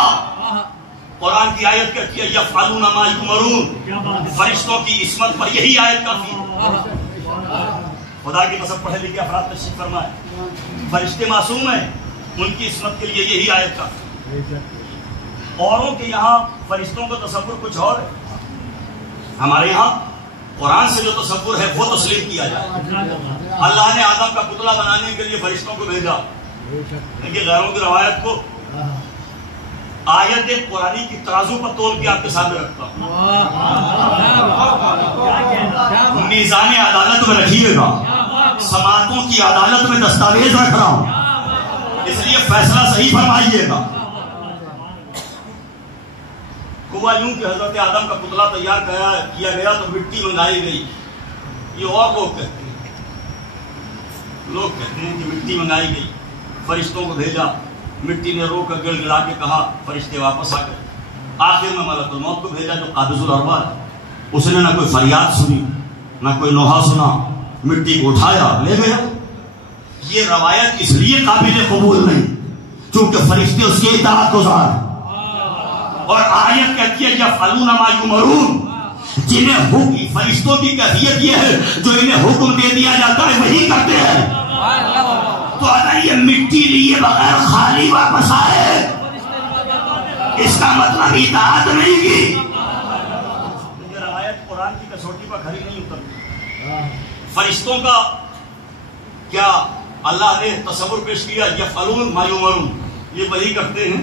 قرآن کی آیت کہتی ہے یفعلون ما یؤمرون, فرشتوں کی عصمت پر یہی آیت کافی ہے. خدا کی قسم پڑھے لکھے افراد تشریف فرمائے, فرشتے معصوم ہیں, ان کی عصمت کے لیے یہی آیت کافی ہے. اوروں کے یہاں فرشتوں کا تصور کچھ اور ہے, ہمارے یہاں قرآن سے جو تصور ہے وہ تسلیم کیا جائے. اللہ نے آدم کا پتلا بنانے کے لیے فرشتوں کو بھیجا. دیکھیے غیروں کی روایت کو آیت قرآنی کی ترازو پر تول کے آپ کے سامنے رکھتا ہوں. میزان عدالت میں رکھیے گا. سماعتوں کی عدالت میں دستاویز رکھ رہا ہوں, اس لیے فیصلہ صحیح فرمائیے گا. ہوا یوں کہ حضرت آدم کا پتلا تیار کیا گیا تو مٹی منگائی گئی. یہ اور لوگ کہتے ہیں کہ مٹی منگائی گئی, فرشتوں کو بھیجا, مٹی نے رو کر گڑ گڑا کے کہا, فرشتے واپس آ گئے. آخر میں ملک الموت کو بھیجا جو قابض الارواح ہے. اس نے نہ کوئی فریاد سنی نہ کوئی نوحہ سنا, مٹی کو اٹھایا لے گیا. یہ روایت اس لیے قابل قبول نہیں چونکہ فرشتے اس کی اطاعت گزار ہیں. اور آیت کہتی ہے یفعلون ما یؤمرون, جنہیں حکم, فرشتوں کی کیفیت یہ ہے جو انہیں حکم دے دیا جاتا ہے وہی کرتے ہیں. تو اگر یہ مٹی لیے بغیر خالی واپس آئے اس کا مطلب اطاعت نہیں کی. یہ روایت قرآن کی کسوٹی پر کھری نہیں اترتی. فرشتوں کا کیا اللہ نے تصور پیش کیا یفعلون ما یؤمرون, یہ وہی کرتے ہیں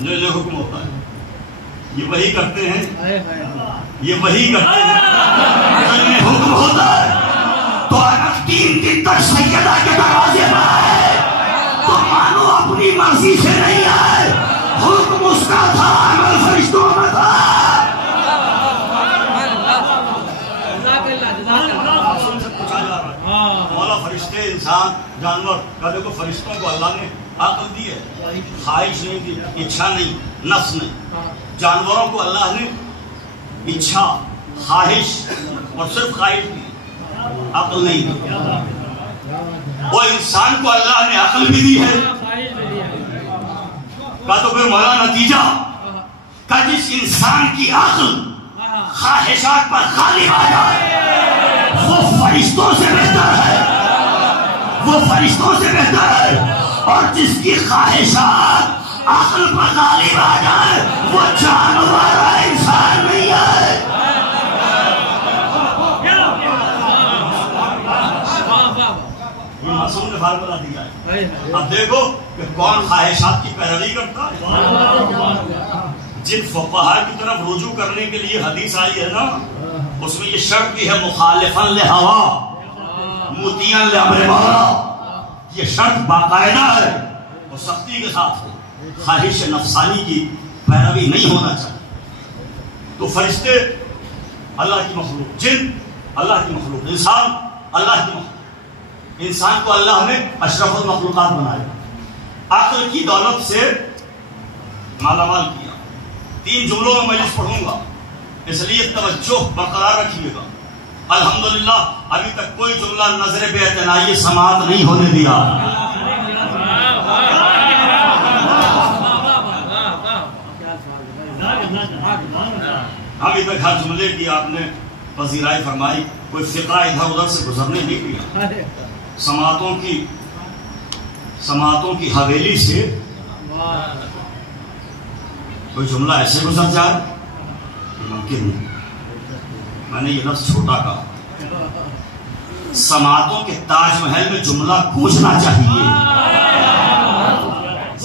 جو انہیں حکم ہوتا ہے. یہ وہی کرتے ہیں جو انہیں حکم ہوتا ہے. تو اگر 3 دن تک سیدہ کے دروازے پر آئے تو مانو اپنی مرضی سے نہیں آئے, حکم اس کا تھا, عمل فرشتوں میں تھا. مولا فرشتے, انسان, جانور کا دیکھو فرشتوں کو اللہ نے عقل دی ہے, خواہش نہیں دی, اچھا نہیں, نفس نہیں. جانوروں کو اللہ نے اچھا, خواہش اور صرف خواہش دی, عقل نہیں دی. وہ انسان کو اللہ نے عقل بھی دی ہے. کا تو پھر مولا نتیجہ کا جس انسان کی عقل خواہشات پر غالب آ جائے وہ فرشتوں سے بہتر ہے, اور جس کی خواہشات عقل پر غالب آ جائے وہ جانور ہے, انسان نہیں ہے. یہ معصوم نے فارمولہ دیا ہے. اب دیکھو کہ کون خواہشات کی پیروی کرتا ہے. جن فقہاء کی طرف رجوع کرنے کے لیے حدیث آئی ہے نا, اس میں یہ شرط بھی ہے مخالفاً لہوا مطیعاً لامر مولا. یہ شرط باقاعدہ ہے اور سختی کے ساتھ ہے. خواہش نفسانی کی پیروی نہیں ہونا چاہیے. تو فرشتے اللہ کی مخلوق, جن اللہ کی مخلوق, انسان اللہ کی مخلوق. انسان کو اللہ نے اشرف المخلوقات بنایا, عقل کی دولت سے مالا مال کیا. 3 جملوں میں میں پڑھوں گا, اس لیے توجہ برقرار رکھیے گا. الحمدللہ ابھی تک کوئی جملہ نظر بے اعتنائی سماعت نہیں ہونے دیا. ابھی تک ہر جملے کی آپ نے پذیرائی فرمائی, کوئی فقرہ ادھر ادھر سے گزرنے نہیں دیا. سماعتوں کی حویلی سے کوئی جملہ ایسے گزر جائے ممکن نہیں. میں نے یہ لفظ چھوٹا کہا. سماعتوں کے تاج محل میں جملہ گونجنا چاہیے.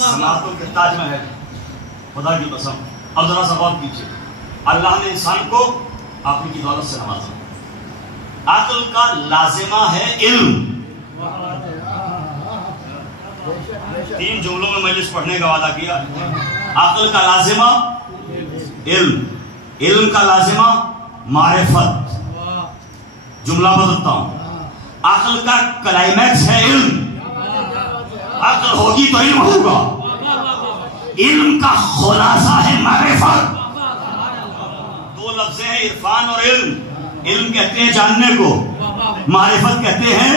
سماعتوں کے تاج محل, خدا کی قسم. اب ذرا سا غور کیجیے, اللہ نے انسان کو عقل کی دولت سے نوازا. عقل کا لازمہ ہے علم. 3 جملوں میں مجلس پڑھنے کا وعدہ کیا. عقل کا لازمہ علم, علم کا لازمہ معرفت. جملہ بدلتا ہوں, عقل کا کلائمیکس ہے علم. عقل ہوگی تو علم ہوگا. علم کا خلاصہ ہے معرفت. 2 لفظ ہیں عرفان اور علم. علم کہتے ہیں جاننے کو, معرفت کہتے ہیں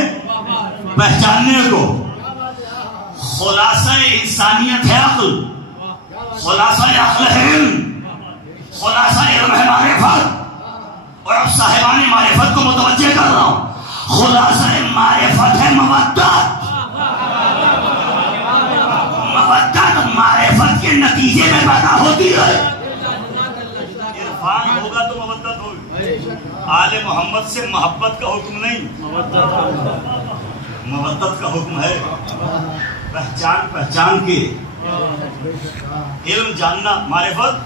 پہچاننے کو. خلاصہ انسانیت ہے عقل, خلاصہ عقل ہے علم, خلاصہ علم ہے معرفت. اور اب صاحبان معرفت کو متوجہ کر رہا ہوں, خلاصہ معرفت ہے مودت. مودت معرفت کے نتیجے میں پیدا ہوتی ہے. عرفان ہوگا تو مودت ہوگی. آل محمد سے محبت کا حکم نہیں، مودت کا حکم ہے. پہچان کے علم جاننا، معرفت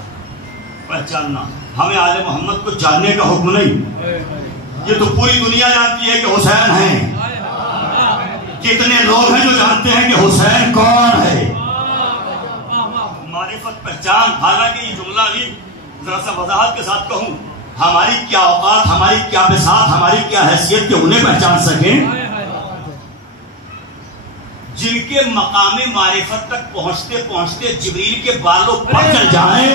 پہچاننا. ہمیں آل محمد کو جاننے کا حکم نہیں. یہ تو پوری دنیا جانتی ہے کہ حسین ہیں. کتنے لوگ ہیں جو جانتے ہیں کہ حسین کون ہے. معرفت پہچان. حالانکہ یہ جملہ بھی ذرا سا وضاحت کے ساتھ کہوں، ہماری کیا اوقات، ہماری کیا بساط، ہماری کیا حیثیت کہ انہیں پہچان سکیں جن کے مقام معرفت تک پہنچتے پہنچتے جبریل کے بالوں پر چل جائیں.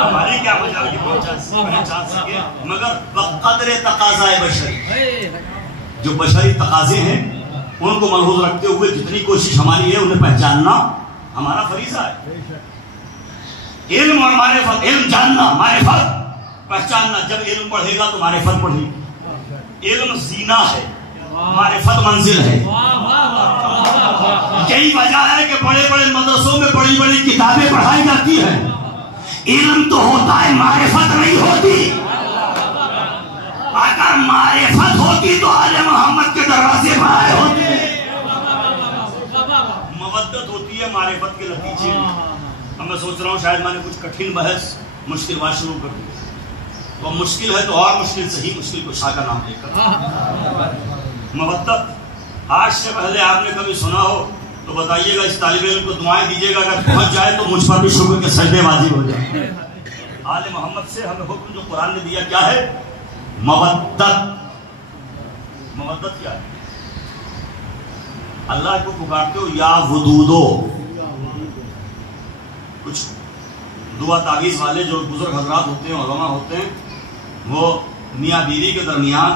ہماری کیا مجال کی پہچان سکے، مگر بقدر تقاضائے بشری، جو بشری تقاضے ہیں ان کو ملحوظ رکھتے ہوئے جتنی کوشش ہماری ہے انہیں پہچاننا ہمارا فریضہ ہے. علم اور معرفت، علم جاننا، معرفت پہچاننا. جب علم پڑھے گا تو معرفت پڑھے گی. علم زینہ ہے، معرفت منزل ہے. یہی وجہ ہے کہ بڑے بڑے مدرسوں میں بڑی بڑی کتابیں پڑھائی جاتی ہیں. علم تو ہوتا ہے، معرفت نہیں ہوتی. اگر معرفت ہوتی تو آل محمد کے دروازے پر آئے ہوتے. مودت ہوتی ہے معرفت کے نتیجے میں. اب میں سوچ رہا ہوں شاید میں نے کچھ کٹھن بحث مشکل بات شروع کر دی. تو مشکل ہے تو اور مشکل سے ہی مشکل کو شاہ کا نام لے کر. مودت. آج سے پہلے آپ نے کبھی سنا ہو تو بتائیے گا. اس طالب علم کو دعائیں دیجیے گا، اگر پہنچ جائے تو مجھ پر بھی شکر کے سجدے بازی ہو جائے. آل محمد سے ہمیں حکم جو قرآن نے دیا کیا ہے؟ مودت. مودت کیا ہے؟ اللہ کو پکارتے ہو یا ودودو. کچھ دعا تعویذ والے جو بزرگ حضرات ہوتے ہیں، علماء ہوتے ہیں، وہ میاں بیوی کے درمیان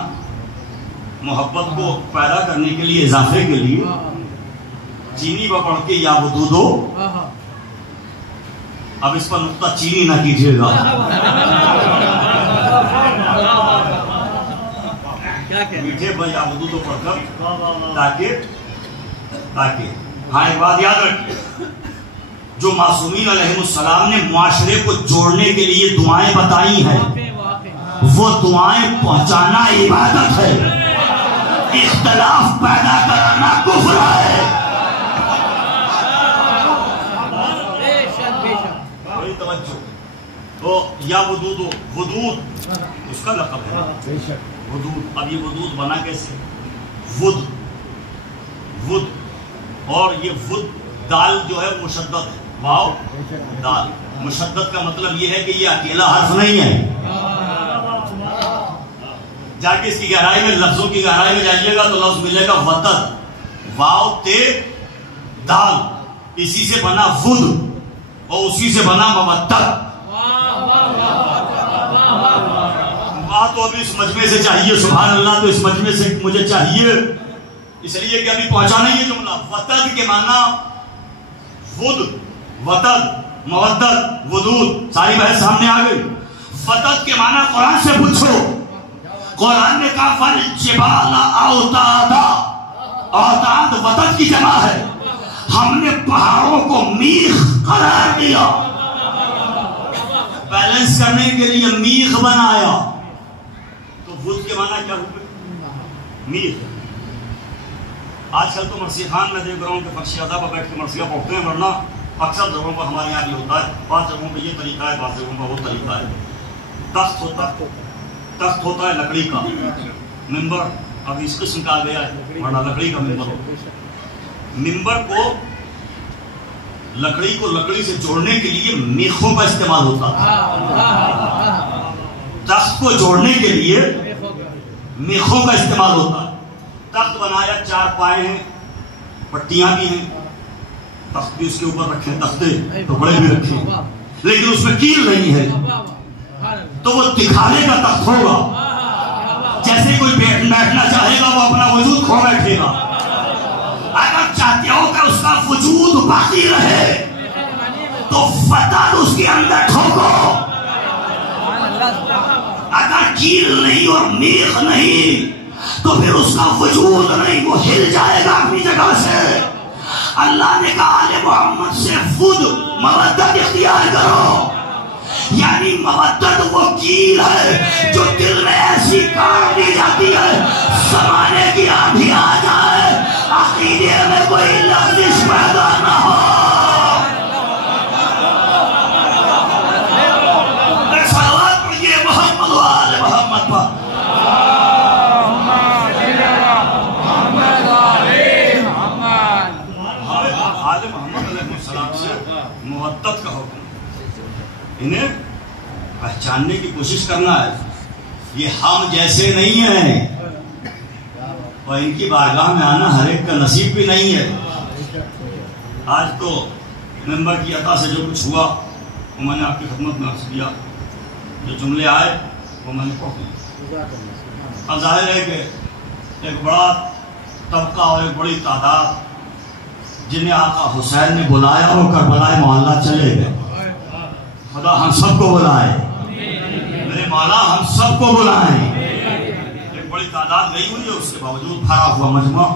محبت کو پیدا کرنے کے لیے، اضافے کے لیے چینی پر پڑھ کے یا ودودو. اب اس پر نقطہ چینی نہ کیجیے گا. میٹھے پر یا ودودو پڑھ کر تاکہ ہاں ایک بات یاد رکھیں، جو معصومین علیہ السلام نے معاشرے کو جوڑنے کے لیے دعائیں بتائی ہیں، وہ دعائیں پہنچانا عبادت ہے. اختلاف پیدا کرانا کفر ہے. بڑی توجہ. تو یا ودود، ودود اس کا لقب ہے. ودود. اب یہ ودود بنا کیسے؟ With, with. اور یہ ود دال جو ہے مشدد ہے. واو دال. مشدد کا مطلب یہ ہے کہ یہ اکیلا حرف نہیں ہے. جا کے اس کی گہرائی میں، لفظوں کی گہرائی میں جائیے گا تو لفظ ملے گا وطد. واو تے دال. اسی سے بنا ود اور اسی سے بنا مودت. بات تو ابھی اس مجمع سے چاہیے. سبحان اللہ. تو اس مجمع سے مجھے چاہیے اس لیے کہ ابھی پہنچانا یہ جملہ. وطد کے معنی ود، وطد، مودت، ودود. ساری بحث سامنے آ گئی. وطد کے معنی قرآن سے پوچھو. قرآن نے کہا فَالْجِبَالَ أَوْتَادًا. اوتاد وطد کی جمع ہے. ہم نے پہاڑوں کو میخ قرار دیا. بیلنس کرنے کے لیے میخ بنایا. تو ود کے معنی کیا ہوئے؟ میخ. آج کل تو مرثیہ خان میں دیکھ رہا ہوں کہ فرشی ادا پر بیٹھ کے مرثیہ پڑھتے ہیں، ورنہ اکثر جگہوں پر ہمارے یہاں بھی ہوتا ہے. بعض جگہوں پہ یہ طریقہ ہے، بعض جگہوں پر وہ طریقہ ہے. تخت ہوتا ہے لکڑی کا. ممبر اب اس قسم کا آ گیا ہے، ورنہ لکڑی کا ممبر ہو. ممبر کو لکڑی سے جوڑنے کے لیے میخوں کا استعمال ہوتا ہے. تخت کو جوڑنے کے لیے میخوں کا استعمال ہوتا ہے. تخت بنایا، 4 پائے ہیں، پٹیاں بھی ہیں، تخت بھی اس کے اوپر رکھے، تختے تو بڑے بھی رکھے، لیکن اس میں کیل نہیں ہے. تو وہ دکھانے کا تخت ہوگا. جیسے کوئی بیٹھنا چاہے گا وہ اپنا وجود کھو بیٹھے گا. اگر چاہتے ہو کہ اس کا وجود باقی رہے تو وطد اس کے اندر ٹھوکو. اگر کیل نہیں اور میخ نہیں تو پھر اس کا وجود نہیں، وہ ہل جائے گا اپنی جگہ سے. اللہ نے کہا آل محمد سے ود، مودت اختیار کرو. یعنی محبت وہ کیل ہے جو دل میں ایسی کاٹ دی جاتی ہے زمانے کی آندھی آ جائے عقیدے میں کوئی لغزش پیدا نہ ہو. صلوات پڑھیے محمد و آل محمد پر. آل محمد علیہ السلام سے محبت کا حکم. انہیں پہچاننے کی کوشش کرنا ہے. یہ ہم جیسے نہیں ہیں اور ان کی بارگاہ میں آنا ہر ایک کا نصیب بھی نہیں ہے. آج تو ممبر کی عطا سے جو کچھ ہوا وہ میں نے آپ کی خدمت میں عرض کیا. جو جملے آئے وہ میں نے پڑھ دیا. اب ظاہر ہے کہ ایک بڑا طبقہ اور ایک بڑی تعداد جنہیں آقا حسین نے بلایا وہ کربلا محلہ چلے گئے. خدا ہم سب کو بلائے, میرے مولا ہم سب کو بلائیں. ایک بڑی تعداد گئی ہوئی ہے, اس کے باوجود بھرا ہوا مجمع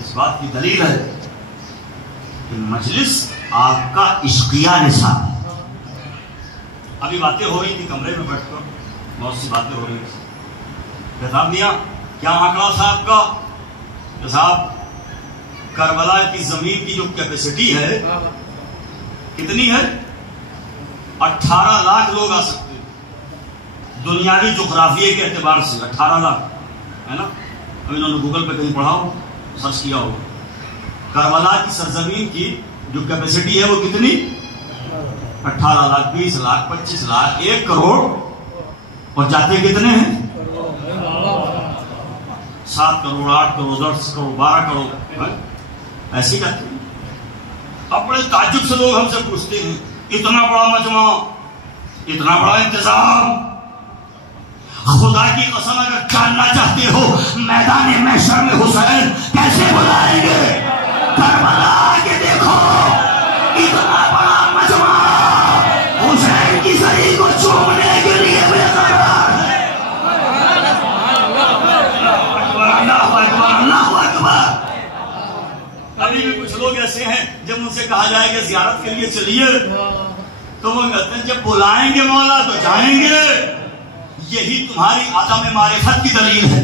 اس بات کی دلیل ہے کہ مجلس آپ کا عشقیہ نصاب. ابھی باتیں ہو رہی تھی کمرے میں بیٹھ کر, بہت سی باتیں ہو رہی تھی. خطاب دیا کیا آنکڑا تھا آپ کا کہ صاحب کربلا کی زمین کی جو کیپیسٹی ہے کتنی ہے؟ 18 لاکھ لوگ آ سکتے ہیں دنیاوی جغرافیے کے اعتبار سے. 18 لاکھ ہے نا. اب انہوں نے گوگل پہ کہیں پڑھا ہو, سرچ کیا ہو. کربلا کی سرزمین کی جو کیپیسٹی ہے وہ کتنی؟ 18 لاکھ, 20 لاکھ, 25 لاکھ, 1 کروڑ. اور جاتے کتنے ہیں؟ 7 کروڑ, 8 کروڑ, 10 کروڑ, 12 کروڑ ایسی جاتے ہیں. اب بڑے تعجب سے لوگ ہم سے پوچھتے ہیں اتنا بڑا مجمع, اتنا بڑا انتظام, خدا کی قسم اگر جاننا چاہتے ہو میدان محشر میں حسین کیسے بلائیں گے؟ کربلا کے دیکھو اتنا بڑا مجمع حسین کی زری کو چومنے کے لیے بے قرار ہے. اللہ اکبر, اللہ اکبر. ابھی بھی کچھ لوگ ایسے ہیں جب ان سے کہا جائے کہ زیارت کے لیے چلیے تو وہ کہتے ہیں جب بلائیں گے مولا تو جائیں گے. یہی تمہاری عدم معرفت کی دلیل ہے,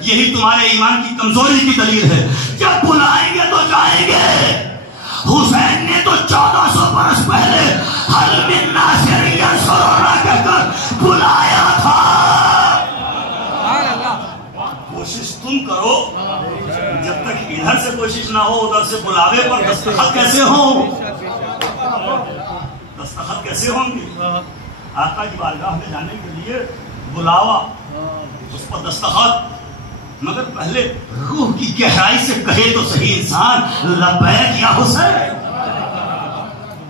یہی تمہارے ایمان کی کمزوری کی دلیل ہے. جب بلائیں گے تو جائیں گے. حسین نے تو 1400 برس پہلے حل من ناصر ینصرنا کہہ کر بلایا تھا. کوشش تم کرو, جب تک ادھر سے کوشش نہ ہو ادھر سے بلاوے پر دستخط کیسے ہوں؟ دستخط کیسے ہوں گے؟ آقا کی بارگاہ میں جانے کے لیے بلاوا, اس پر دستخط. مگر پہلے روح کی گہرائی سے کہے تو صحیح انسان لبیک یا حسین.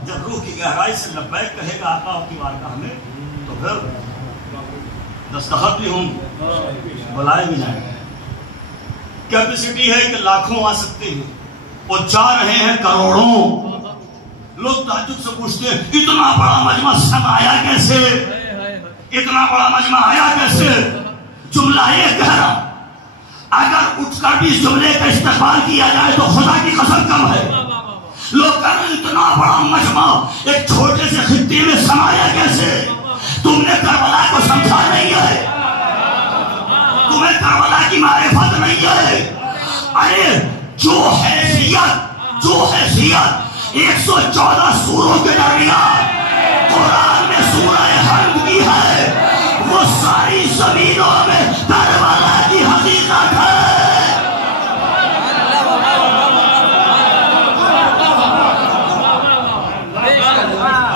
جب روح کی گہرائی سے لبیک کہے گا آقا کی بارگاہ میں تو پھر دستخط بھی ہوں گے, بلائے بھی جائیں گے. کیپیسٹی ہے کہ لاکھوں آ سکتے ہیں اور جا رہے ہیں کروڑوں. لوگ تعجب سے پوچھتے ہیں اتنا بڑا مجمع سمایا کیسے, اتنا بڑا مجمع آیا کیسے؟ جملہ یہ کہہ رہا, اگر اٹھ کر بھی اس جملے کا استقبال کیا جائے تو خدا کی قسم کم ہے. لوگ کہہ رہے ہیں اتنا بڑا مجمع ایک چھوٹے سے خطے میں سمایا کیسے؟ تم نے کربلا کو سمجھا نہیں ہے, تمہیں کربلا کی معرفت نہیں ہے. ارے جو حیثیت 114 سوروں کے درمیان قرآن میں سورہ حمد کی ہے وہ ساری زمینوں میں کربلا کی حقیقت ہے.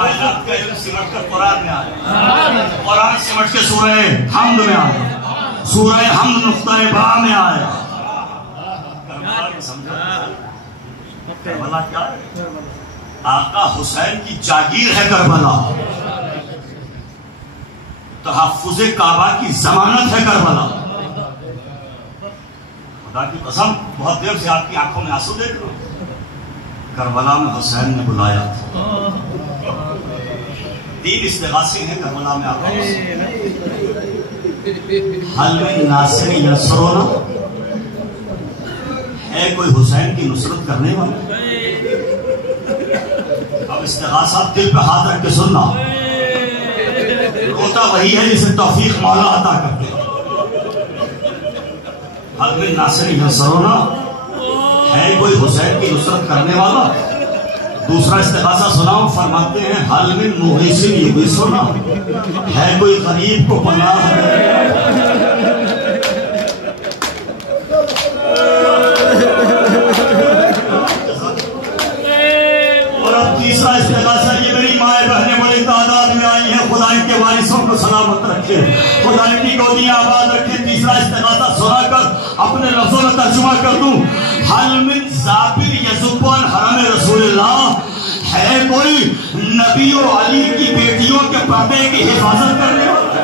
آیات کا علم سمٹ کر قرآن میں آیا, قرآن سمٹ کے سورہ حمد میں آیا, سورہ حمد نقطہ با میں آیا. کربلا کیا ہے؟ آقا حسین کی جاگیر ہے کربلا. تحفظ کعبہ کی ضمانت ہے کربلا. خدا کی قسم بہت دیر سے آپ کی آنکھوں میں آنسو دیکھ رہا ہوں. کربلا میں حسین نے بلایا تھا. 3 استغاثے ہیں کربلا میں آقا حسین. حل من ناصر ینصرنا, ہے کوئی حسین کی نصرت کرنے والا؟ اب استغاثہ دل پہ ہاتھ رکھ کے سننا، روتا وہی ہے جسے توفیق مولا عطا کرتے۔ حل من ناصر ینصرنا، ہے کوئی حسین کی نصرت کرنے والا؟ دوسرا استغاثہ سناؤ، فرماتے ہیں حل من مغیث یغیثنا، ہے کوئی غریب کو پناہ تیسرا استغاثہ یہ میری مائیں بہنیں بڑی تعداد میں آئی ہیں، خدا ان کے وارثوں کو سلامت رکھے، خدا ان کی گودیاں آباد رکھے۔ تیسرا استغاثہ سنا کر اپنے لفظوں میں ترجمہ کر دوں، حل من ذابر یذب عن حرم رسول اللہ، ہے کوئی نبی و علی کی بیٹیوں کے پردے کی حفاظت کرنے والا؟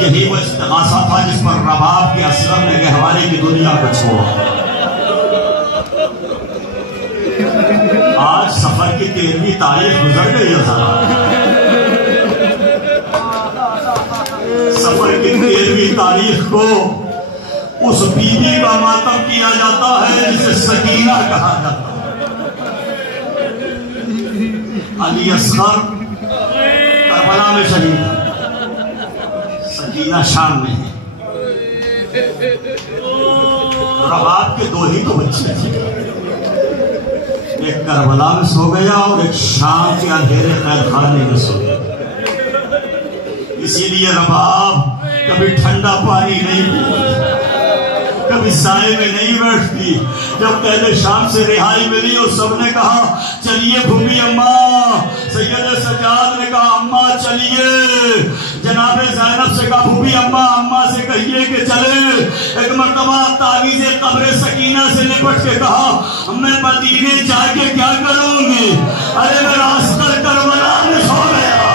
یہی وہ استغاثہ تھا جس پر رباب کے اسلم نے گہوارے کی دنیا کو چھوڑا۔ آج سفر کی 13ویں تاریخ گزر گئی ہے، سفر کی 13ویں تاریخ کو اس بی بی کا ماتم کیا جاتا ہے جسے سکینہ کہا جاتا ہے۔ علی اصغر کربلا میں شہید ہے، سکینہ شام میں ہے۔ رباب کے دو ہی تو بچے تھے، ایک کربلا میں سو گیا اور ایک شام کے اندھیرے قید خانے میں سو گیا۔ اسی لیے رباب کبھی ٹھنڈا پانی نہیں پیتی، کبھی سائے میں نہیں بیٹھتی۔ جب پہلے شام سے رہائی ملی اور سب نے کہا چلیے بھومی اماں، سید سجاد نے کہا اماں چلیے، جناب زینب سے کہا بھومی اماں اماں سے کہیے کہ چلے۔ ایک مرتبہ تعویذ قبر سکینہ سے لپٹ کے کہا میں مدینے جا کے کیا کروں گی، ارے میرا عسکر کربلا میں سو گیا،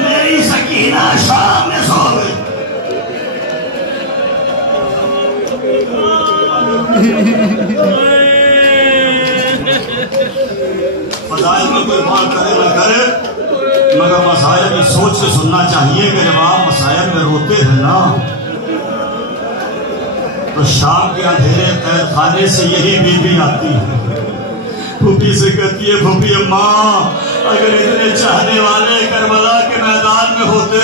میری سکینہ شام میں سو گئی۔ فضائل میں کوئی بات کرے نہ کرے، مگر مسائل کی سوچ سے سننا چاہیے کہ جب آپ مسائل میں روتے ہیں نا تو شام کے اندھیرے قید خانے سے یہی بی بی آتی ہے، پھوپھی سے کہتی ہے پھوپھی اماں اگر اتنے چاہنے والے کربلا کے میدان میں ہوتے،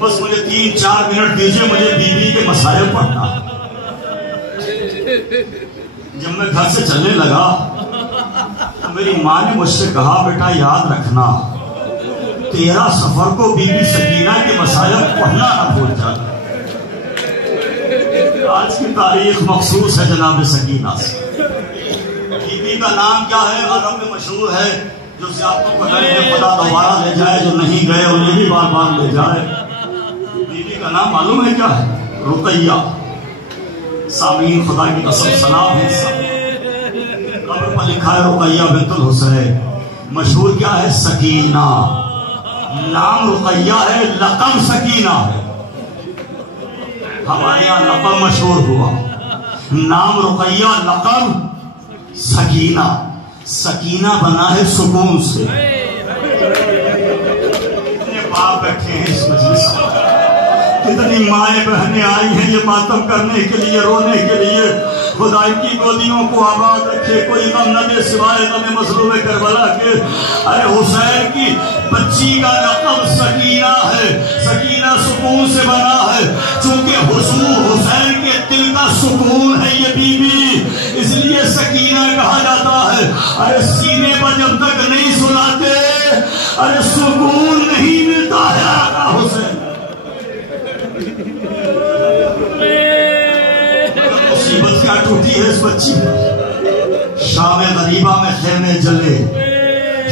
بس مجھے 3-4 منٹ دیجئے، مجھے بی بی کے مسائل پڑھنا۔ جب میں گھر سے چلنے لگا تو میری ماں نے مجھ سے کہا بیٹا یاد رکھنا تیرا سفر کو بی بی سکینہ کے مسائل پڑھنا نہ بھول جانا۔ آج کی تاریخ مخصوص ہے جناب سکینہ سے۔ بی بی کا نام کیا ہے؟ عرب میں مشہور ہے، جو سیاحتوں کو لے خدا دوبارہ لے جائے، جو نہیں گئے انہیں بھی بار بار لے جائے۔ بی بی کا نام معلوم ہے کیا ہے؟ رقیہ۔ سامعین خدا کی قسم سلام ہے، قبر پر لکھا ہے رقیہ بنت الحسین، مشہور کیا ہے؟ سکینہ۔ نام رقیہ ہے، لقب سکینہ ہے۔ ہمارے یہاں لقب مشہور ہوا، نام رقیہ، لقب سکینہ۔ سکینہ بنا ہے سکون سے۔ کتنے باپ بیٹھے ہیں اس مجلس میں، کتنی مائیں بہنیں آئی ہیں یہ ماتم کرنے کے لیے، رونے کے لیے۔ خدا ان کی گودیوں کو آباد رکھے، کوئی غم نہ دے سوائے غم مظلوم کربلا کے۔ ارے حسین کی بچی کا لقب سکینہ ہے، سکینہ سکون سے بنا ہے، چونکہ حسین کے دل کا سکون ہے یہ بی بی، اس لیے سکینہ کہا جاتا ہے۔ ارے سینے پر جب تک نہیں سلاتے ارے سکون نہیں ملتا ہے آقا حسین۔ مصیبت کیا ٹوٹی ہے اس بچی پر، شام غریبہ میں خیمے جلے،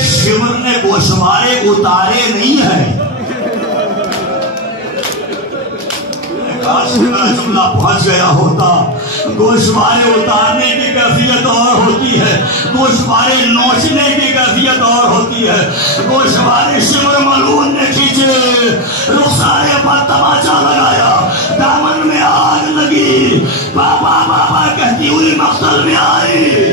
شمر نے گوشوارے اتارے نہیں ہیں۔ کاش میرا جملہ پہنچ گیا ہوتا۔ گوشوارے اتارنے کی کیفیت اور ہوتی ہے، گوشوارے نوچنے کی کیفیت اور ہوتی ہے۔ گوشوارے شمر ملعون نے کھینچے، رخسارے پر تماچا لگایا، دامن میں آگ لگی، بابا بابا کہتی ہوئی مقتل میں آئی۔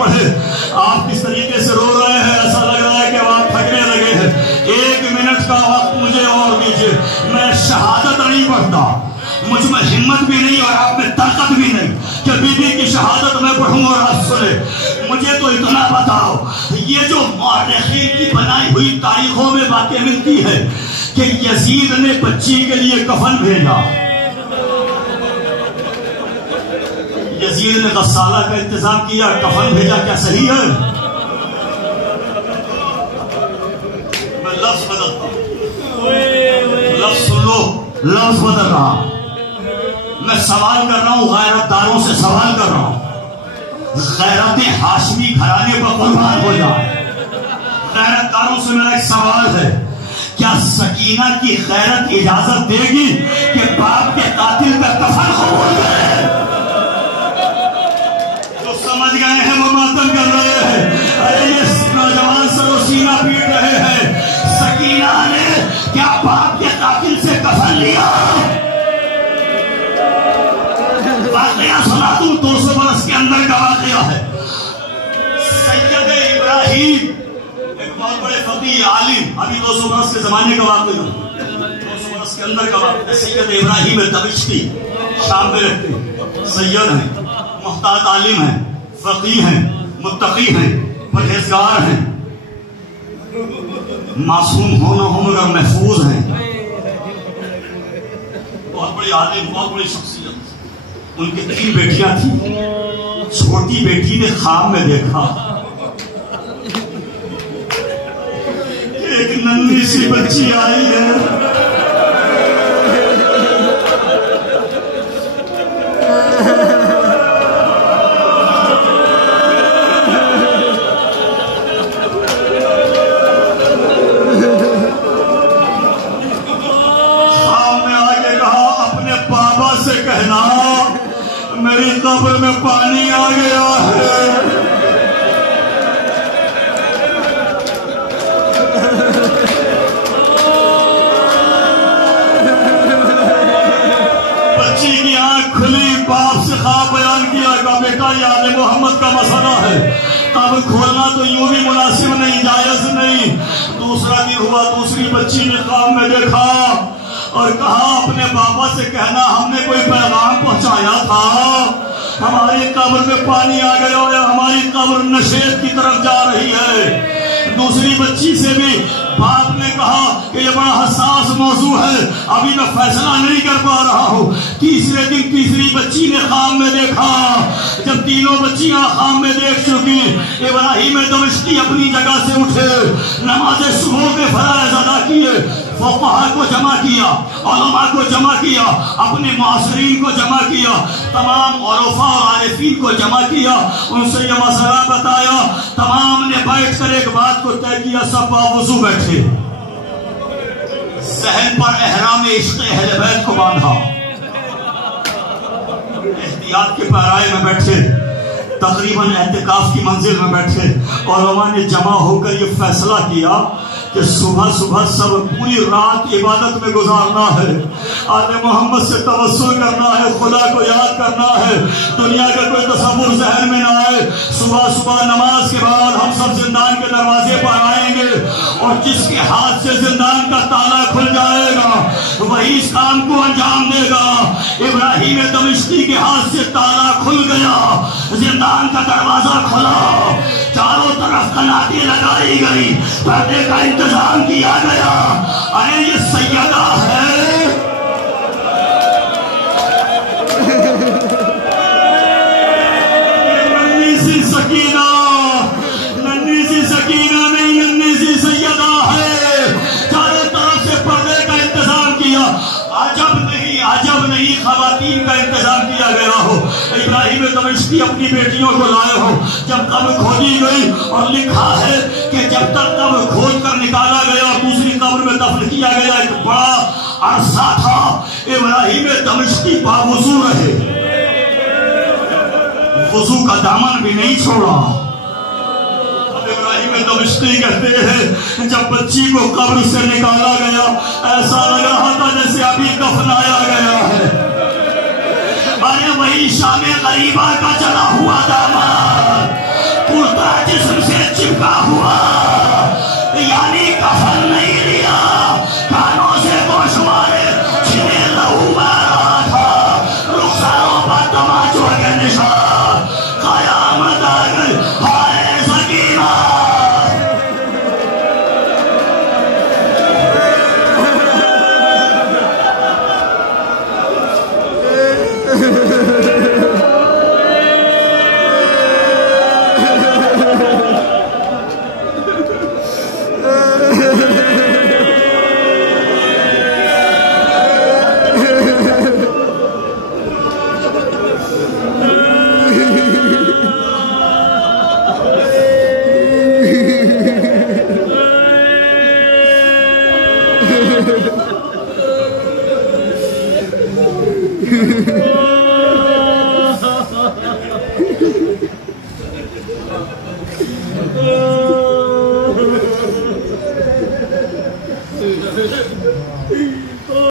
پڑھے. آپ کس طریقے سے رو رہے ہیں, ایسا لگ رہا ہے کہ آپ تھکنے لگے ہیں. 1 منٹ کا وقت مجھے اور دیجیے. میں شہادت نہیں پڑھتا, مجھ میں ہمت بھی نہیں اور آپ میں طاقت بھی نہیں کہ بی بی کی شہادت میں پڑھوں اور آپ سنے. مجھے تو اتنا بتاؤ, یہ جو مورخین کی بنائی ہوئی تاریخوں میں باتیں ملتی ہے کہ یزید نے بچی کے لیے کفن بھیجا, یزید نے غسالہ کا انتظام کیا, کفن بھیجا, کیا صحیح ہے؟ میں لفظ بدلتا ہوں, لفظ سن لو, لفظ بدل رہا. میں سوال کر رہا ہوں, غیرت داروں سے سوال کر رہا ہوں, غیرت ہاشمی گھرانے پر قربان ہو جائے. غیرت داروں سے میرا ایک سوال ہے, کیا سکینہ کی غیرت اجازت دے گی کہ باپ کے قاتل کا کفن قبول کرے؟ جو سمجھ گئے ہیں وہ ماتم کر رہے ہیں. ارے یہ نوجوان سر و سینہ پیٹ رہے ہیں. سکینہ نے کیا باپ کے قاتل سے کفن لیا؟ واقعہ سنا دوں, 200 برس کے اندر کا واقعہ ہے. سید ابراہیم ایک بہت بڑے فقیہ عالم, ابھی 200 برس کے زمانے کا واقعہ, 200 برس کے اندر کا واقعہ. سید ابراہیم دمشقی شام میں رہتے ہیں, سید ہیں, محتاط عالم ہیں, فقیہ ہیں, متقی ہیں, پرہیزگار ہیں, معصوم ہو نہ ہو مگر محفوظ ہیں. بہت بڑی عالم, بہت بڑی شخصیت. ان کی 3 بیٹیاں تھیں. چھوٹی بیٹی نے خواب میں دیکھا ایک ننھی سی بچی آئی ہے, میری قبر میں پانی آ گیا ہے. بچی کی آنکھ کھلی, باپ سے خواب بیان کیا کہ بیٹا یہ آل محمد کا مسئلہ ہے, اب کھولنا تو یوں بھی مناسب نہیں, جائز نہیں. دوسرا دن ہوا, دوسری بچی نے خواب میں دیکھا اور کہا اپنے بابا سے کہنا ہم نے کوئی پیغام پہنچایا تھا, ہماری قبر میں پانی آ گیا اور ہماری قبر نشیب کی طرف جا رہی ہے. دوسری بچی سے بھی باپ نے کہا کہ یہ بڑا حساس موضوع ہے, ابھی میں فیصلہ نہیں کر پا رہا ہوں. تیسرے دن تیسری بچی نے خواب میں دیکھا. جب تینوں بچیاں خواب میں دیکھ چکی, ابراہیم دمشقی اپنی جگہ سے اٹھے, نماز صبح کے فرائض ادا کیے, فقہاء کو جمع کیا, علماء کو جمع کیا, اپنے معاصرین کو جمع کیا, تمام عرفاء اور عارفین کو جمع کیا, ان سے یہ مسئلہ بتایا. تمام نے بیٹھ کر ایک بات کو طے کیا, سب باوضو بیٹھے, ذہن پر احرام عشق اہل بیت کو باندھا, احتیاط کے پیرائے میں بیٹھے, تقریباً اعتکاف کی منزل میں بیٹھے. علماء نے جمع ہو کر یہ فیصلہ کیا کہ صبح صبح سب پوری رات عبادت میں گزارنا ہے, آل محمد سے توسل کرنا ہے, خدا کو یاد کرنا ہے, دنیا کا کوئی تصور ذہن میں نہ آئے. صبح صبح نماز کے بعد ہم سب زندان کے دروازے پر آئیں گے اور جس کے ہاتھ سے زندان کا تالا کھل جائے گا وہی اس کام کو انجام دے گا. ابراہیم دمشقی کے ہاتھ سے تالا کھل گیا, زندان کا دروازہ کھلا, چاروں طرف قناطیں لگائی گئی, پردے کا انتظام کیا گیا. ارے یہ سیدہ ہے, ننھی سی سکینہ, ننھی سی سکینہ نہیں, ننھی سی سیدہ ہے. چاروں طرف سے پردے کا انتظام کیا. عجب نہیں, عجب نہیں خواتین کا انتظام کیا گیا ہو. ابراہیم دمشقی اپنی بیٹیوں کو لائے ہو. جب قبر کھودی گئی اور لکھا ہے کہ جب تک قبر کھود کر نکالا گیا اور دوسری قبر میں دفن کیا گیا, ایک بڑا عرصہ تھا ابراہیم دمشقی باوضو رہے, وضو کا دامن بھی نہیں چھوڑا. ابراہیم دمشقی کہتے ہیں جب بچی کو قبر سے نکالا گیا ایسا لگ رہا تھا جیسے ابھی دفنایا گیا ہے. ارے وہی شام غریبہ کا چلا ہوا دامن, مردہ جسم سے چپکا ہوا، یعنی کفن نہیں لیا، کانوں سے گوشوارے چھنے لہو بہ رہا تھا، رخساروں پر تماچوں کے نشان، قیامت آ گئی ہائے سکینہ۔